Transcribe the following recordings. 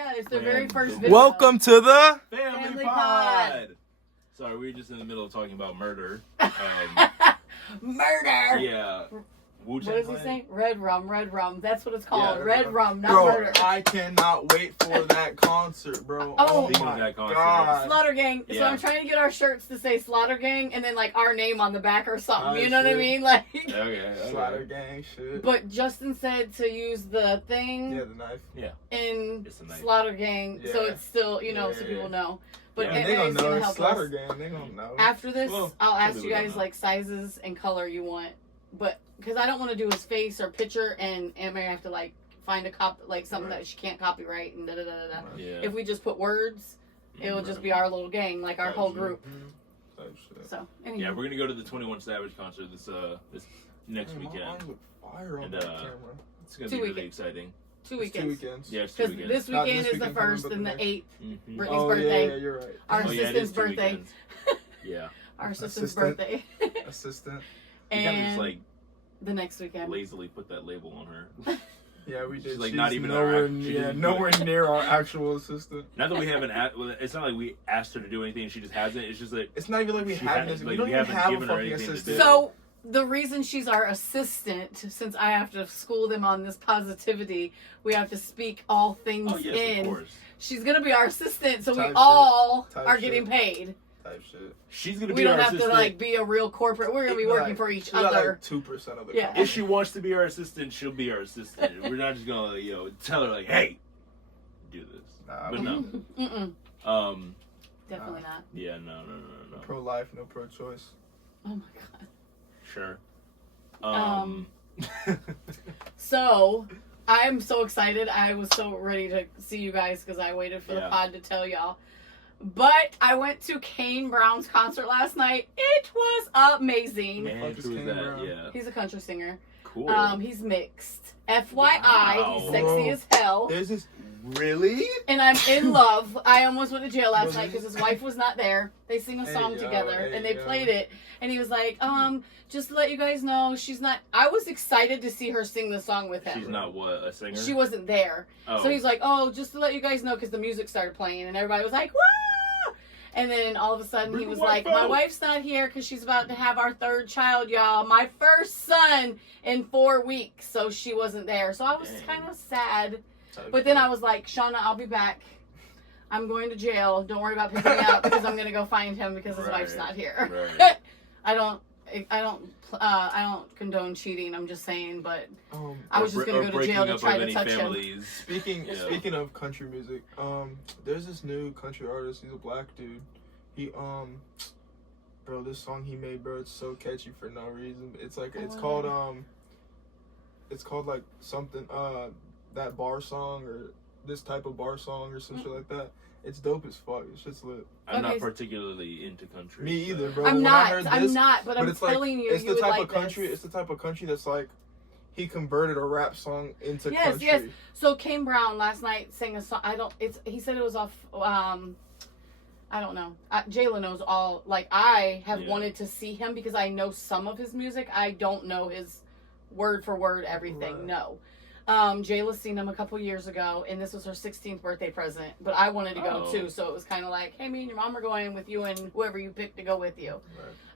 Yeah, it's their very first video. Welcome to the Family Pod. Pod. Sorry, we were just in the middle of talking about murder. Murder. Yeah. What does he say? Red rum. That's what it's called. Yeah, red rum, not bro. murder. I cannot wait for that concert, bro. Oh. Speaking of my that concert. god. Slaughter Gang. So Yeah. I'm trying to get our shirts to say Slaughter Gang and then like our name on the back or something. Oh, You know what I shit. mean? Like. Okay. Slaughter gang shit. But Justin said to use the thing Yeah, the knife. in It's a knife. Slaughter Gang, so Yeah. it's still, you know, Yeah, so yeah, people yeah. know. But Yeah. And they Anna's gonna know gonna it's help Slaughter us. gang. They gonna know. After this, Well, I'll ask some you people guys don't know. like sizes and color you want, but because I don't want to do his face or picture, and Anne-Marie have to like find a like something Right. that she can't copyright and da da da da. Right. Yeah. If we just put words, it'll just be our little gang, like our Type whole shit. group. Type shit. So anyway, Yeah, we're gonna go to the 21 Savage concert this next Man, my weekend. eyes look fire on And, that uh, camera. It's gonna 2 be really weekends. exciting. 2 It's 2 weekends. weekends. Yeah, it's 2 Because weekends. this Not weekend this is the weekend coming, first but and the the next. 8th. Mhm. Brittany's Oh birthday. yeah, you're right. Our Oh, yeah, it assistant's is 2 birthday. weekends. Yeah. Our assistant's Assistant. birthday. Assistant. We kind of And just like the next weekend. lazily put that label on her. Yeah, we did. She's, like, not even our nowhere, act- she didn't do nowhere it. near our actual assistant. Not that we haven't. Well, it's not like we asked her to do anything and she just hasn't. It's just like It's not even like we She have had- this. like, We don't we even haven't have a given her fucking anything to assistant. do. So the reason she's our assistant, since I have to school them on this positivity, we have to speak all things oh yes, in. of course. She's gonna be our assistant, so we Type shit. all Type are shit. getting paid. Type shit. She's gonna We be don't our have to assistant. like be a real corporate. We're gonna be working for each She's got, other. like 2% of the Yeah. company. If she wants to be our assistant, she'll be our assistant. We're not just gonna, tell her like, "Hey, do this." Nah, But no. Mm-mm. Definitely not. Yeah, no. pro life, no pro choice. Oh my god. Sure. So I'm so excited. I was so ready to see you guys because I waited for the Yeah. pod to tell y'all. But I went to Kane Brown's concert last night. It was amazing. Man, Fuck is who is Kane that? Brown? Yeah. He's a country singer. Cool. He's mixed. FYI, Wow. he's sexy Whoa. as hell. There's this really. And I'm in love. I almost went to jail last Was night he? because his wife was not there. They sing a Hey, song yo, together hey, and they yo. played it. And he was like, just to let you guys know, she's not. I was excited to see her sing the song with him. She's not what, a singer? She wasn't there. Oh. So he's like, oh, just to let you guys know, because the music started playing and everybody was like, wah! And then all of a sudden Bring he the was white like, my folk. wife's not here because she's about to have our 3rd child, y'all. My first son in 4 weeks. So she wasn't there. So I was Dang. kind of sad. Type But then shit. I was like, Shauna, I'll be back. I'm going to jail. Don't worry about picking me up because I'm gonna go find him because his wife's Right. not here. Right. I don't condone cheating. I'm just saying, but I was Or just gonna bre- go or to jail breaking to up try of to any touch him. families. Speaking Yeah. speaking of country music, there's this new country artist. He's a black dude. He bro, this song he made, bro, it's so catchy for no reason. It's like it's called like something that bar song or this type of bar song or some shit like that. It's dope as fuck. It's shit's lit. I'm Okay. not particularly into country. Me so- either, bro. I'm When I not. heard I'm this- not. But I'm it's like telling you, it's you the would type like of country. this. It's the type of country that's like he converted a rap song into Yes, country. yes. So Kane Brown last night sang a song. He said it was off. I don't know. Jayla knows all. Like I have Yeah. wanted to see him because I know some of his music. I don't know his word for word everything. Right. No. Jayla's seen him a couple years ago, and this was her 16th birthday present. But I wanted to go Oh. too, so it was kind of like, hey, me and your mom are going with you, and whoever you pick to go with you.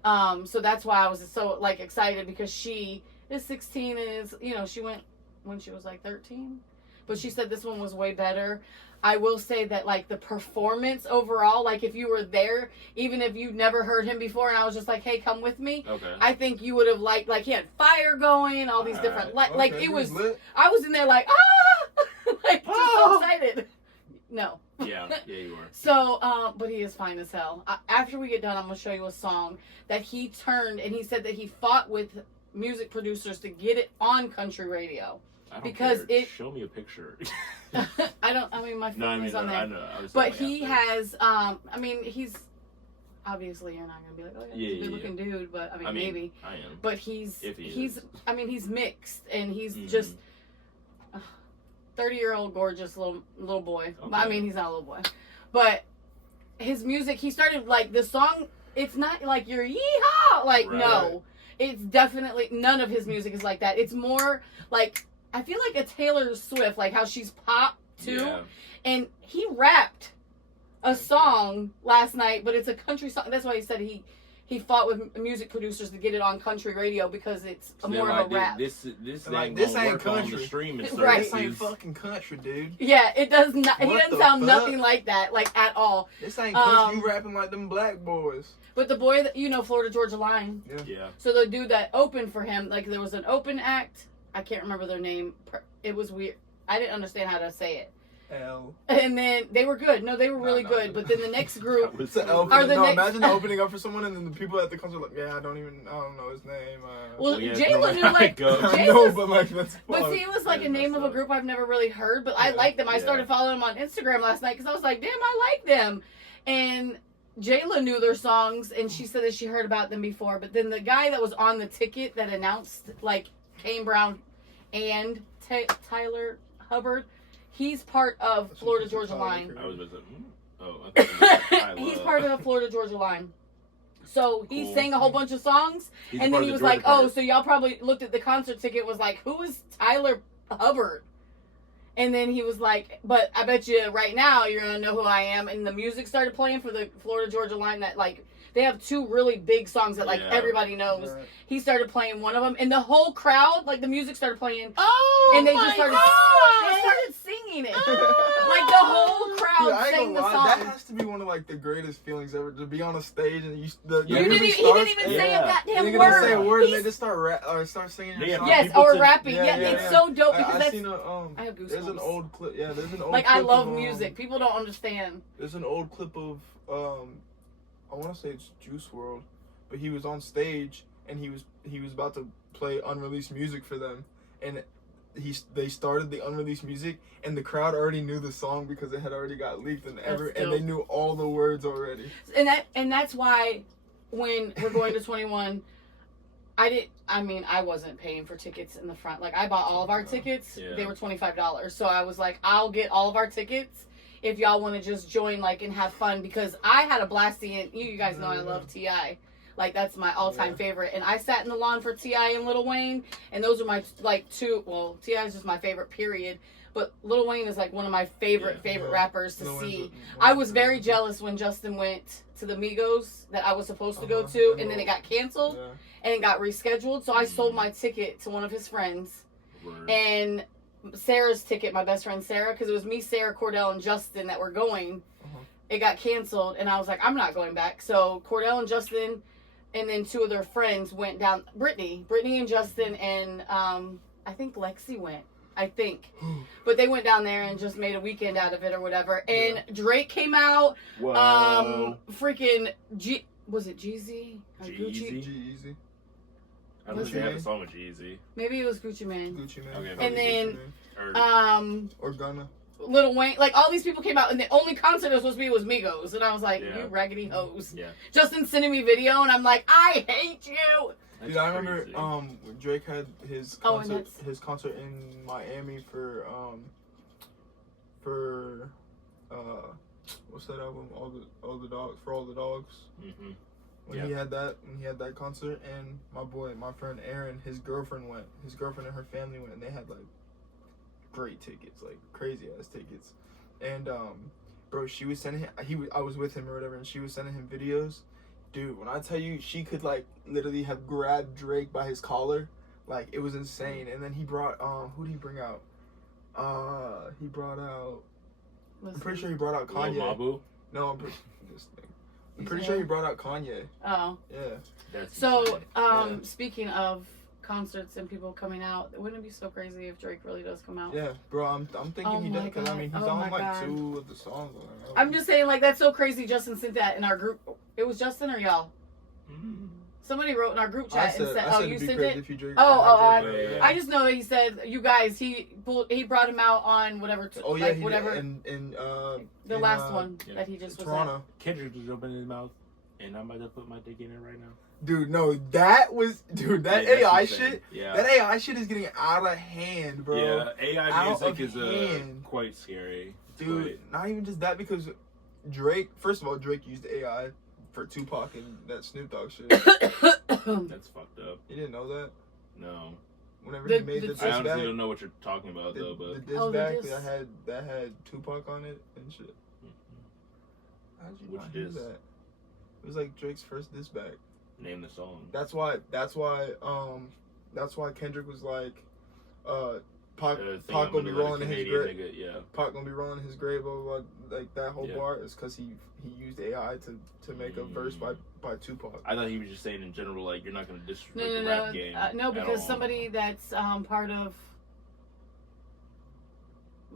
Right. So that's why I was so like excited because she is 16 and is, she went when she was like 13, but she said this one was way better. I will say that like the performance overall, like if you were there, even if you'd never heard him before, and I was just like, hey, come with me. Okay. I think you would have liked, like he had fire going, all these different, like Okay, it he was, lit. I was in there like, ah, like just Oh. so excited. No. Yeah, you are. So, but he is fine as hell. After we get done, I'm going to show you a song that he turned, and he said that he fought with music producers to get it on country radio. I don't Because care. Show me a picture. My family's on there. I know. I was But saying, he after. has, he's, obviously you're not going to be like, oh, yeah, he's a Yeah, good looking dude, but I mean, maybe. I am. But he's If he he's is. he's mixed, and he's Mhm. just 30-year-old gorgeous little boy. I Okay. mean, he's not a little boy, but his music, he started like the song. It's not like your yeehaw, like Right. no. It's definitely none of his music is like that. It's more like I feel like a Taylor Swift, like how she's pop too. Yeah. And he rapped a song last night, but it's a country song. That's why he said he fought with music producers to get it on country radio because it's So more they're of a rap. This Like, ain't this gonna ain't work on country. the streaming Right. This ain't services. fucking country, dude. Yeah, it does not. He What doesn't the sound fuck? nothing like that, like at all. This ain't country. Um, You rapping like them black boys. But the boy that Florida Georgia Line. Yeah. So the dude that opened for him, like there was an open act. I can't remember their name. It was weird. I didn't understand how to say it. L. And then they were good. No, they were really No. good. But then the next group, That was It's an L. Are the No, next- imagine opening up for someone and then the people at the concert like, yeah, I don't know his name. well, yeah, Jayla no, knew like go. I Jay know, was- but like that's. But fucked. see, it was like Yeah, a name messed of a up. group I've never really heard, but I Yeah. liked them. I Yeah. started following them on Instagram last night because I was like, damn, I like them. And Jayla knew their songs, and she said that she heard about them before. But then the guy that was on the ticket that announced, like, Kane Brown and Tyler Hubbard, he's part of That's Florida just Georgia Tyler Line. Perry. I was about to say, oh, I thought He's part of the Florida Georgia Line. So he Cool. sang a whole bunch of songs, He's and part then of he the was Georgia like, part. "Oh, so y'all probably looked at the concert ticket, was like, who is Tyler Hubbard?" And then he was like, "But I bet you right now you're gonna know who I am." And the music started playing for the Florida Georgia Line. That like they have two really big songs that like Yeah. everybody knows. Right. He started playing one of them, and the whole crowd, like the music started playing, Oh, and they my just started God. they started singing it. Like the whole Dude, crowd I ain't sang the gonna lie, song. that has to be one of like the greatest feelings ever to be on a stage and Yeah. He didn't music even starts say Yeah. a goddamn and word. they say a word and He's- they just start singing your Yeah, song. Yes, people or to- rapping. Yeah, Yeah, yeah, it's yeah. so dope because I that's seen a I have there's an goosebumps. old clip. Yeah, there's an old like clip I love of, music. People don't understand. There's an old clip of I want to say it's Juice World, but he was on stage and he was about to play unreleased music for them, and they started the unreleased music and the crowd already knew the song because it had already got leaked and That's and they dope. knew all the words already. And that's why when we're going to 21, I wasn't paying for tickets in the front. Like I bought all of our No. tickets. Yeah. They were $25. So I was like, I'll get all of our tickets if y'all want to just join like and have fun because I had a blast seeing you guys know I love T.I. Like that's my all-time Yeah. favorite. And I sat in the lawn for T.I. and Lil Wayne, and those are my like two. Well, T.I. is just my favorite, period. But Lil Wayne is like one of my favorite Yeah. rappers to No one's see. a- I was very jealous when Justin went to the Migos that I was supposed to go Uh-huh. to, and then it got canceled Yeah. and it got rescheduled. So I sold my ticket to one of his friends, Word. and Sarah's ticket, my best friend Sarah, because it was me, Sarah, Cordell, and Justin that were going. Uh-huh. It got canceled, and I was like, I'm not going back. So Cordell and Justin, and then two of their friends went down. Brittany and Justin, and I think Lexi went. I think, but they went down there and just made a weekend out of it or whatever. And Drake came out. Whoa. Freaking was it Jeezy or Jeezy? Gucci? G-Eazy. I don't what's think they his have a name? song with Jeezy. Maybe it was Gucci Man. Gucci Man. Okay, And maybe then Or, or Gunna. Lil Wayne, like all these people came out, and the only concert it was supposed to be was Migos, and I was like, Yeah. you raggedy hoes. yeah. Justin sending me video, and I'm like, I hate you. That's Dude, I remember crazy. when Drake had his Oh, and concert in Miami for what's that album? All the dogs for all the dogs. Mhm. When he had that concert, and my friend Aaron, his girlfriend and her family went, and they had like great tickets, like crazy ass tickets. And bro, she was sending him, I was with him or whatever, and she was sending him videos. Dude, when I tell you, she could like literally have grabbed Drake by his collar, like it was insane. And then he brought who did he bring out? He brought out. I'm pretty sure he brought out Lil Kanye. Mabu? No, I'm pretty. This thing. I'm He's pretty in sure he it? brought out Kanye. Oh, Yeah. That's so insane. Yeah. speaking of concerts and people coming out, wouldn't it be so crazy if Drake really does come out? Yeah, bro. I'm thinking Oh he my does because I God. mean he's Oh on my like God. 2 of the songs. On it. I'm just saying, like that's so crazy. Justin sent that in our group. It was Justin or y'all? Mm. Somebody wrote in our group I chat and said, said, I "Oh, said you it'd be sent crazy it." if you Drake. Oh, Drake- yeah. I just know that he said, "You guys, he brought him out on whatever, Oh yeah, like he whatever did. In the in, last one yeah. that he just was at." Toronto. Kendrick just opened his mouth, and I'm about to put my dick in it right now. Dude, no, that Yeah, that's AI insane. shit. Yeah. That AI shit is getting out of hand, bro. Yeah, AI Out music of is hand. quite scary. It's Dude, quite- not even just that, because Drake. First of all, Drake used AI for Tupac and that Snoop Dogg shit. that's fucked up. You didn't know that? No. whenever The- he made the the disc I disc honestly bag, don't know what you're talking about though, the but disc Oh, the bag disc. that had Tupac on it and shit. How did you Which not hear disc? that? It was like Drake's first disc bag. name the song. That's why Kendrick was like, Pac gonna be rolling in his grave. Nigga, yeah. Pac gonna be rolling in his grave, blah, blah, blah. Like that whole Yeah. bar is because he used AI to make a verse by Tupac. I thought he was just saying in general, like, you're not going to disrespect No, the rap game. no, at because all. somebody that's part of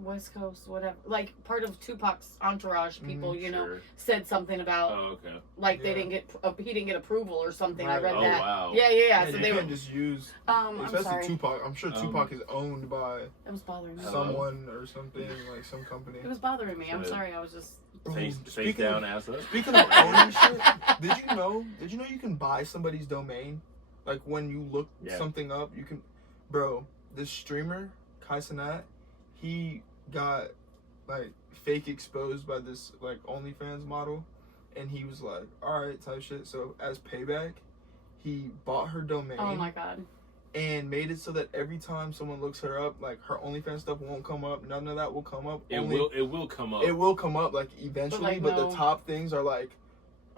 West Coast, whatever, like part of Tupac's entourage, people, you know, Sure. said something about Oh, okay. like they Yeah. didn't get he didn't get approval or something. I Right. read Oh, that. wow. Yeah. Yeah, So you they were. can't just use, I'm especially sorry. Tupac. I'm sure Tupac is owned by It was bothering me. Hello? someone or something, like some company. It was bothering me. I'm Good. sorry. I was just. Face Speaking down, of- ass up. Speaking of owning shit, did you know you can buy somebody's domain? Like when you look Yeah. something up, you can. Bro, this streamer Kai Cenat, he got like fake exposed by this like OnlyFans model, and he was like, all right, type shit. So as payback, he bought her domain. Oh my god. And made it so that every time someone looks her up, like her OnlyFans stuff won't come up. None of that will come up. It Only- will come up. It will come up like eventually, But, like, but no. the top things are like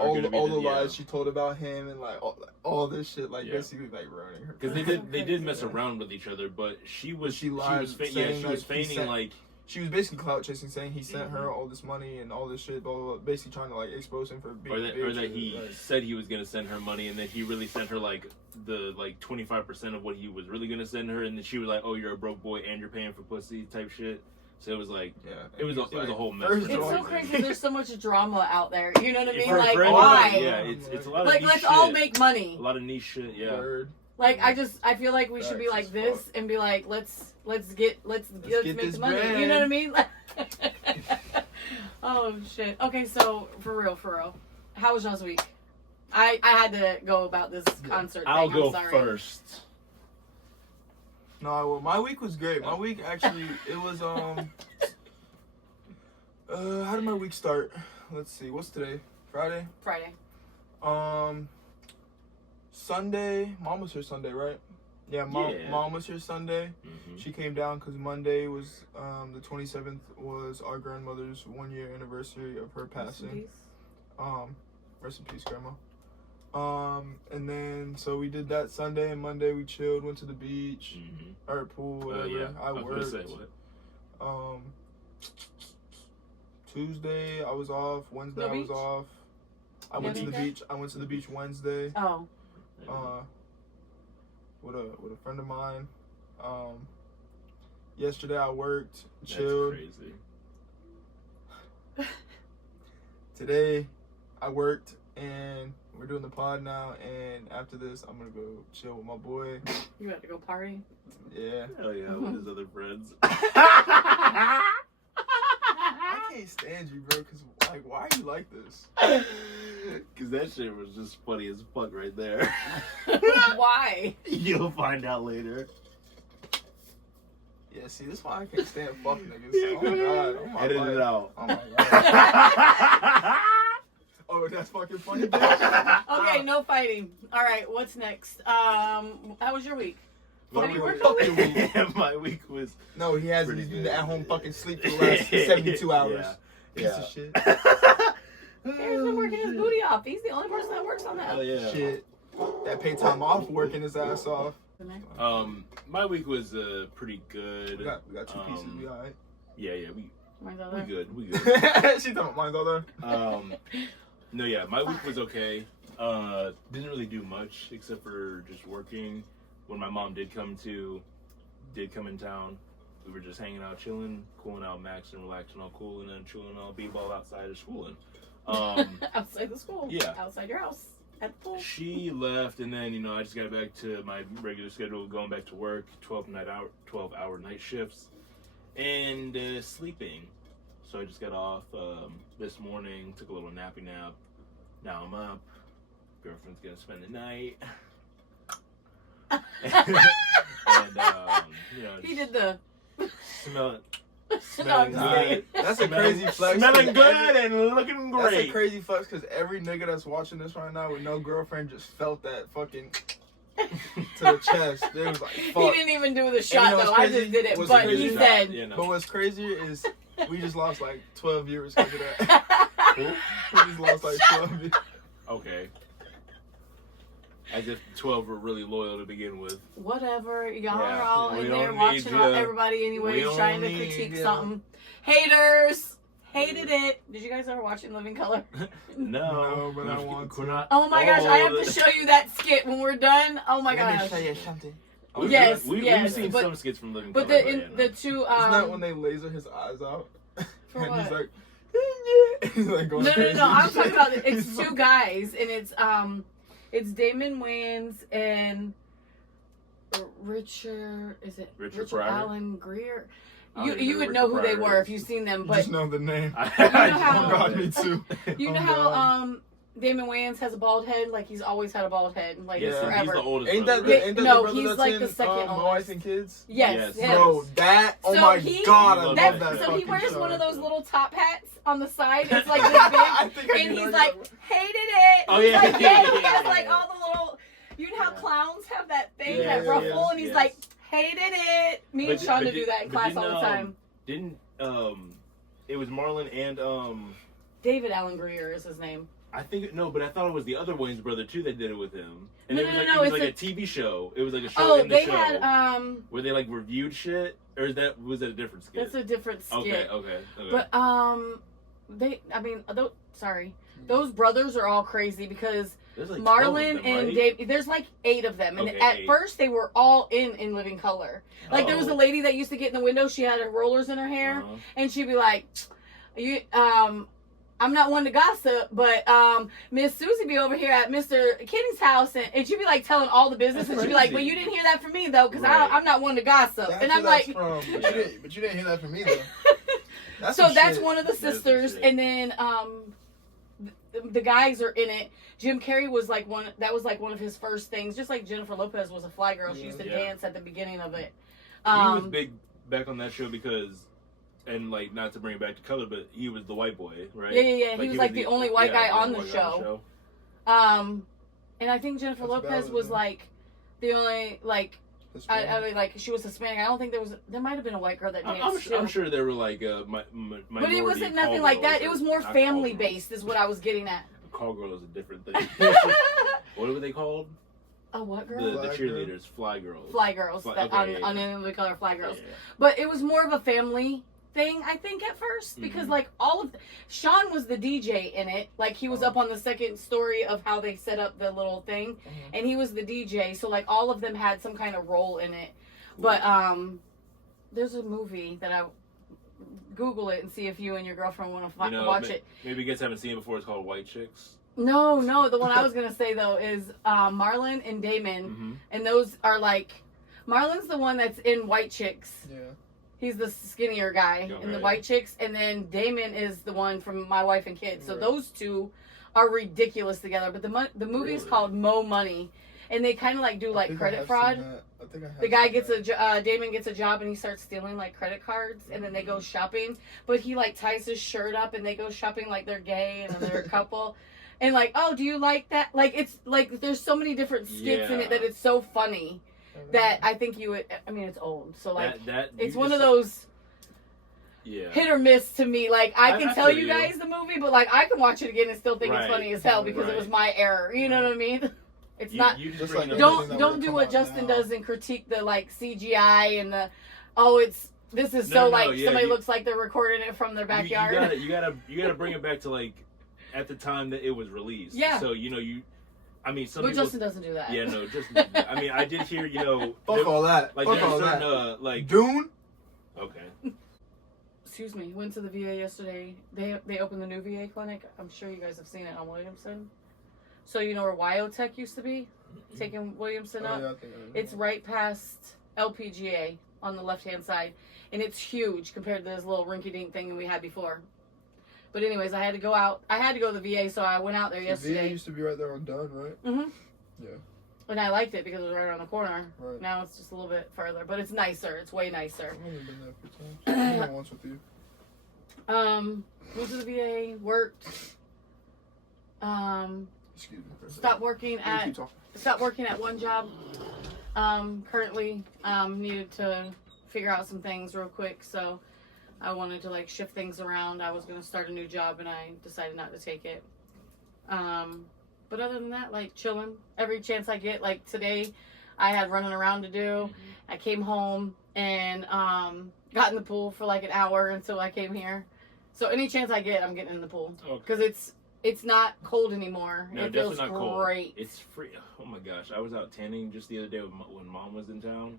Are all gonna be the the- yeah. lies she told about him and like all this shit, like Yeah. basically like ruining her. Because That's so they did crazy. mess around with each other, but she was She lied, she saying, was like, he feigning sent- like She was basically clout chasing, saying he sent Mhm. her all this money and all this shit, blah, blah, blah, basically trying to like expose him for being or a that bitch he like- said he was gonna send her money, and then he really sent her like the 25% of what he was really gonna send her, and then she was like, "Oh, you're a broke boy and you're paying for pussy" type shit. So it was like yeah, it was and a he like, whole mess. first for It's no so reason. crazy. There's so much drama out there. You know what I mean? For Like everyone, why? Yeah, it's a lot of Like niche let's shit. all make money. a lot of niche shit. Yeah. Word. Like I feel like we should be Facts like as this fuck. and be like let's get get make this the money. bread. You know what I mean? Oh shit. Okay, so for real. How was y'all's week? I had to go about this concert I'll thing. go I'm sorry. first. No, well, my week was great. My week actually, it was how did my week start? Let's see, what's today? Friday. Friday. Sunday. Mom was here Sunday, right? Yeah, Yeah. Mom was here Sunday. Mm-hmm. She came down because Monday was the 27th was our grandmother's 1 year anniversary of her passing. Rest in peace, grandma. And then so we did that Sunday and Monday we chilled, went to the beach Mm-hmm. or pool, whatever. Yeah. I was worked. gonna say what? Tuesday I was off. Wednesday No I was beach? off. I No went to the beach? beach. I went to the beach Wednesday. Oh. With a friend of mine. Yesterday I worked, That's chilled. crazy. Today I worked and we're doing the pod now. And after this I'm gonna go chill with my boy. You have to go party. Yeah. Hell yeah, with his other friends. I can't stand you, bro. Cause like, why are you like this? Cause that shit was just funny as fuck right there. Why? You'll find out later. Yeah. See, this is why I can't stand fuck niggas. Oh my god. Oh my Edit life. it out. Oh my god. Oh, that's fucking funny, bitch. Okay, no fighting. All right, what's next? How was your week? Fuck Have you your worked week. all Fuck week? your week. My week was No, he has. Pretty He's been good. at home fucking sleep for the last 72 hours. Piece Yeah. of shit. He's been working his booty off. He's the only person that works on that. Hell yeah. Shit. That paid time off working his ass off. My week was pretty good. We got two pieces. We alright. Yeah, Mine's we over. good. We good. She talking about mine's all there. No, yeah, my week was okay. Didn't really do much except for just working. When my mom did come in town, we were just hanging out, chilling, cooling out, maxing, relaxing, all cool, and then chilling all b-ball outside of schooling. Outside the school. Yeah. Outside your house. At the pool. She left, and then I just got back to my regular schedule, going back to work, 12-hour night shifts, and sleeping. So I just got off this morning, took a little nappy nap. Now I'm up. Girlfriend's gonna spend the night. And He did the. smelling Smelling good. That's a crazy flex. Smelling 'cause good and looking That's a great. crazy flex because every nigga that's watching this right now with no girlfriend just felt that fucking. to the chest. They was like, He fuck. didn't even do the shot know what's though. I crazy? just did it. What's But crazy? he said, You know. But what's crazier is we just lost like 12 viewers because of that. Cool. We just lost like 12 viewers. Okay. As if 12 were really loyal to begin with. whatever. Y'all Yeah, are all we in there don't watching need all, ya. everybody anyways, We don't trying to need critique ya. something. Haters hated it. Did you guys ever watch In Living Color? No, but I want to. We're not Oh my gosh, I have old. to show you that skit when we're done. Oh my Let me gosh. show you something. Yes, We've yes, seen but- some skits from Living But Color. the yeah, the two Isn't that when they laser his eyes out? For and he's what? like, he's like going no, crazy. I'm talking about it's two guys and it's Damon Wayans and Richard Richard Pryor? Allen Greer. I don't You even you know would who know who Richard they Pryor were is. if you've seen them, You but just know the name. I know just how- Oh know God, that. me too. you Oh, know how God. Damon Wayans has a bald head, like he's always had a bald head, like Yeah, so he's forever. the oldest Ain't brother, that the, right? ain't that No, the brother he's that's like in the second My oldest. Wife and Kids? Yes, Yes. Bro, that, oh So my he- God, I Love love that. that So he fucking wears show. one of those little top hats on the side. It's like this I big, think I and do he's know like, what hated it. Oh, He's yeah. like, yeah, he Yeah, has yeah, like yeah. all the little, you know how Yeah. clowns have that thing, Yeah, that yeah, ruffle, yes, and he's yes. like, hated it. Me and But- Shonda but do that in but class all the didn't, time. Didn't it was Marlon and David Allen Greer is his name. I think no, but I thought it was the other Wayne's brother too that did it with him. And No, it was no, like, no, it was it's like a TV show. It was like a show Oh, in the they show had where they like reviewed shit, or was that a different skit? that's a different skit. Okay. But those brothers are all crazy because There's like 12 of Marlon them, and right? Dave, there's like 8 of them, and Okay, at 8. first they were all in Living Color. Like there was a Oh. lady that used to get in the window. She had her rollers in her hair, Uh-huh. and she'd be like, "You, I'm not one to gossip, but Miss Susie be over here at Mr. Kenny's house, and she'd be like telling all the business, That's and she'd be like, crazy. "Well, you didn't hear that from me though, because Right. I'm not one to gossip." That's And where I'm that's like, from. But you didn't hear that from me, though. That's so some that's shit. one of the That is some sisters, shit. and then the guys are in it. Jim Carrey was like one. That was like one of his first things. Just like Jennifer Lopez was a fly girl. She used to Yeah. dance at the beginning of it. He was big back on that show because, and like not to bring it back to color, but he was the white boy, right? Yeah. He was like the only white guy on the white show. And I think Jennifer That's Lopez valid, was man. like the only like That's I cool. mean like she was Hispanic. I don't think there might have been a white girl that danced. I'm sure there were like But it wasn't nothing like that. It was more family based, is what I was getting at. Call girl is a different thing. What were they called? A what The, girl? the Fly cheerleaders, fly girls. Fly girls. Fly- That, okay, on yeah. In the Color Fly Girls. Yeah. But it was more of a family thing, I think, at first, because Mhm. like Sean was the DJ in it. Like he was up on the second story of how they set up the little thing, and he was the DJ. So like all of them had some kind of role in it. But there's a movie that I Google it and see if you and your girlfriend want to watch it. Maybe you guys haven't seen it before. It's called White Chicks. No, the one I was gonna say though is Marlon and Damon, Mm-hmm. and those are like Marlon's the one that's in White Chicks. Yeah. He's the skinnier guy Oh, in the right. White Chicks, and then Damon is the one from My Wife and Kids. So Right. those two are ridiculous together. But the movie is Really? called Mo Money, and they kind of like do I like think I credit have fraud. seen that. I think I have The guy seen gets that. Damon gets a job and he starts stealing like credit cards, and then they go shopping. But he like ties his shirt up and they go shopping like they're gay and they're a couple. And like, oh, do you like that? Like it's like there's so many different skits in it Yeah. that it's so funny that I think you would. I mean, it's old, so like that it's you one of just- those Yeah. hit or miss to me. Like I can I tell feel you you. guys the movie, but like I can watch it again and still think it's Right. funny as hell because it was Right. my error. You know what I mean? It's not. You just Just bring like up- everything that Don't would do come what out Justin now. does and critique the like CGI and the this is No, so no, like yeah, somebody you- looks like they're recording it from their backyard. You gotta bring it back to like at the time that it was released. Yeah. So I mean, some But people. Justin doesn't do that. Yeah, no, just. I mean, I did hear, Fuck all that. like Fuck there's all certain, that. like. Dune? Okay. Excuse me. Went to the VA yesterday. They opened the new VA clinic. I'm sure you guys have seen it on Williamson. So you know where Wyotech used to be? Taking Williamson Oh, up. yeah, I think I know. It's right past LPGA on the left-hand side, and it's huge compared to this little rinky-dink thing we had before. But anyways, I had to go out. I had to go to the VA, so I went out there The VA yesterday. used to be right there on Dunn, right? Mm-hmm. Yeah. And I liked it because it was right around the corner. Right. Now it's just a little bit further, but it's nicer. It's way nicer. I've only been there a few times. I went once with you. Went to the VA, worked. Excuse me. For a second. Stop working You at keep talking. one job. Currently, needed to figure out some things real quick, so I wanted to like shift things around. I was gonna start a new job, and I decided not to take it. But other than that, like chilling every chance I get. Like today, I had running around to do. I came home and got in the pool for like an hour until I came here. So any chance I get, I'm getting in the pool because it's not cold anymore. No, it feels definitely not great. cold. It's free. Oh my gosh, I was out tanning just the other day when Mom was in town.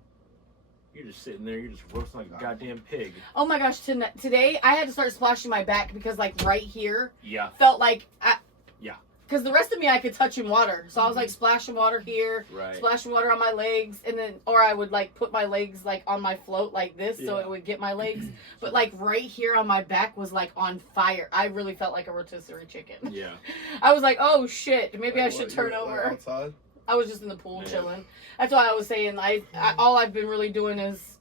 You're just sitting there, you're just roasting like a goddamn pig. Oh my gosh, today I had to start splashing my back because like right here Yeah. felt like Yeah. because the rest of me I could touch in water, so I was like splashing water here, Right. splashing water on my legs, and then or I would like put my legs like on my float like this so Yeah. it would get my legs, but like right here on my back was like on fire. I really felt like a rotisserie chicken. Yeah. I was like, oh shit, maybe I Like, should what, turn you were, over. like, outside. I was just in the pool Yeah. chilling. That's why I was saying I all I've been really doing is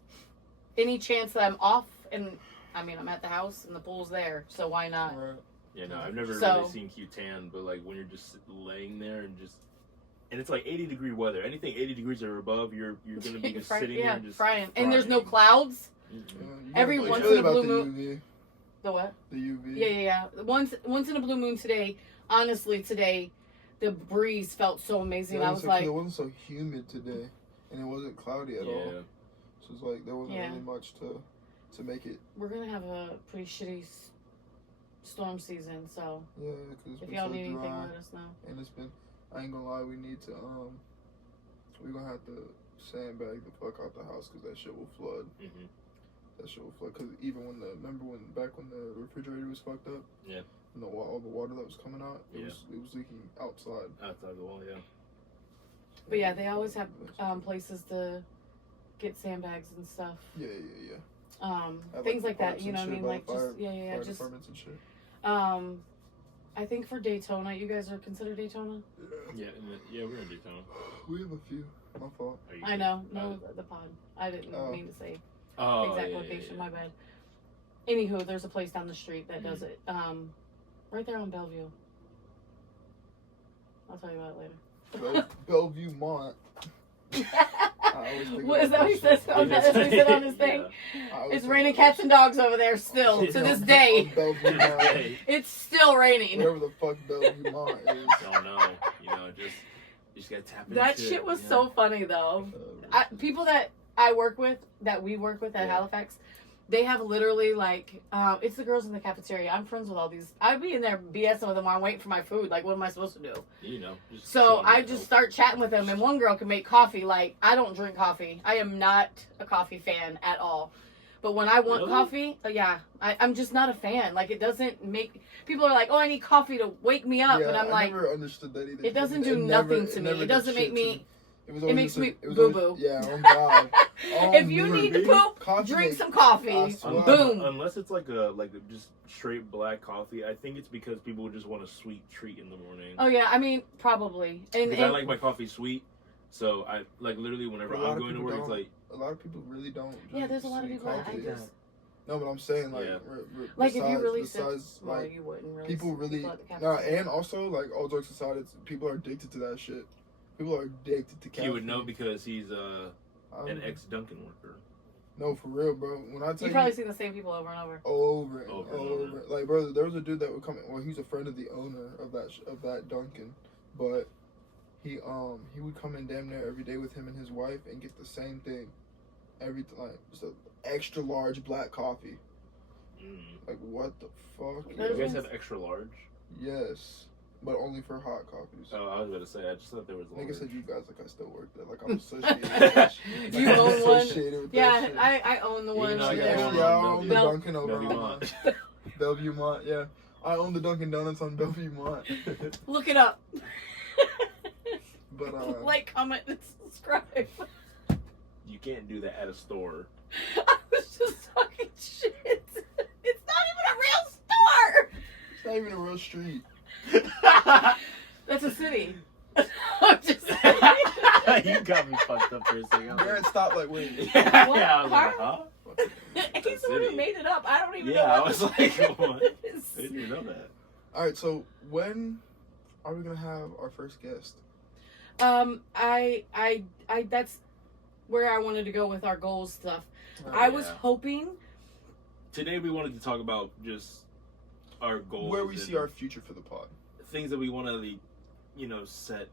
any chance that I'm off, and I mean I'm at the house and the pool's there, so why not? Right. Yeah, no, I've never So- really seen Q tan, but like when you're just laying there and it's like 80-degree weather. Anything 80 degrees or above, you're gonna be just sitting there and just frying. And there's no clouds. Mhm. Yeah, you Every gotta- it's once really in a about blue the UV. The what? The UV. Yeah. Once in a blue moon today. Honestly, today the breeze felt so amazing. Yeah, I was so, like, it wasn't so humid today, and it wasn't cloudy at all. Yeah. So it's like there wasn't Yeah. really much to make it. we're gonna have a pretty shitty storm season. So Yeah, because it's if been y'all so need anything, dry, let us know. and it's been. I ain't gonna lie, we need to we're gonna have to sandbag the fuck out the house because that shit will flood. Mhm. That shit will flood. Because even remember back when the refrigerator was fucked up. Yeah. And all the water that was coming out, it Yeah. was leaking outside. Outside the wall, yeah. But yeah, they always have places to get sandbags and stuff. Yeah. At, Things like that. parks You and know what I shit mean? by Like the fire, just yeah. fire Just departments and shit. I think for Daytona, you guys are considered Daytona. Yeah, we're in Daytona. We have a few. My fault. Are you I good? know. No, the pod. I didn't Oh. mean to say Oh, exact yeah, location. yeah. My bad. Anywho, there's a place down the street that does it. Right there on Bellevue. I'll tell you about it later. Bellevue Mont. I always think What is about that? He shit. says on Yeah. that. He said on his thing. I always It's think raining about cats and dogs over there still shit. to this On day. Bellevue Mont. Hey, It's still raining. Whatever the fuck Bellevue Mont is. don't know. You just gotta tap into That shit was so funny though. People that we work with at Yeah. Halifax, they have literally like, it's the girls in the cafeteria. I'm friends with all these. I'd be in there BSing with them while I'm waiting for my food. Like, what am I supposed to do? Just So showing I them just help. start chatting with them, and one girl can make coffee. Like, I don't drink coffee. I am not a coffee fan at all. But when I want Really? coffee, I'm just not a fan. Like, it doesn't make... People are like, oh, I need coffee to wake me up. Yeah, and I'm I like, never understood that either. it doesn't do never- nothing to me. never It did doesn't make shit me... to was it always makes just me it was boo-boo. always- Yeah, oh God. Oh, if you need to poop, coffee drink makes- some coffee. I swear. Boom. Unless it's like a just straight black coffee, I think it's because people just want a sweet treat in the morning. Oh, yeah. I mean, probably. And, Because I like my coffee sweet, so I like literally whenever A lot I'm of going to people work, it's don't. like A lot of people really don't. yeah, drink there's a lot of sweet people that I coffee. just... No, but I'm saying like, Yeah. Like, if you really besides well, like you wouldn't really. people see really at the no, cafeteria. and also like all jokes aside, people are addicted to that shit. People are addicted to caffeine. he would know because he's an Um, ex-Dunkin' worker. No, for real, bro. When I tell You probably seen the same people over and over. over and Over and over. over. Like, bro, there was a dude that would come in. Well, he's a friend of the owner of that Dunkin', but he would come in damn near every day with him and his wife and get the same thing, like just an extra large black coffee. Like, what the fuck? You There's guys one- have extra large? Yes, but only for hot coffees. Oh, I was about to say. I just thought there was large. Nigga said you guys like I still work there. Like I'm associated with that shit. You Like, I'm own one? associated with that Yeah, shit. I own the You one. know, I got there. one Yeah, I on own the Bellevue. Dunkin' over Bellevue on Mont. Bellevue Mont, yeah. I own the Dunkin' Donuts on Bellevue Mont. Look it up. But Like, comment, and subscribe. You can't do that at a store. I was just talking shit. It's not even a real store. it's not even a real street. That's a city. I'm just saying. You got me fucked up for a second. Garrett stopped like, wait. Yeah, What? I was like, Huh? huh? He's the one who city. made it up. I don't even know Yeah, I what was the like, fuck what? it is. I didn't even know that. Alright, so when are we gonna have our first guest? I that's where I wanted to go with our goals stuff. I was Yeah. hoping. Today we wanted to talk about just our goals. Where we and see our future for the pod. things that we want to, set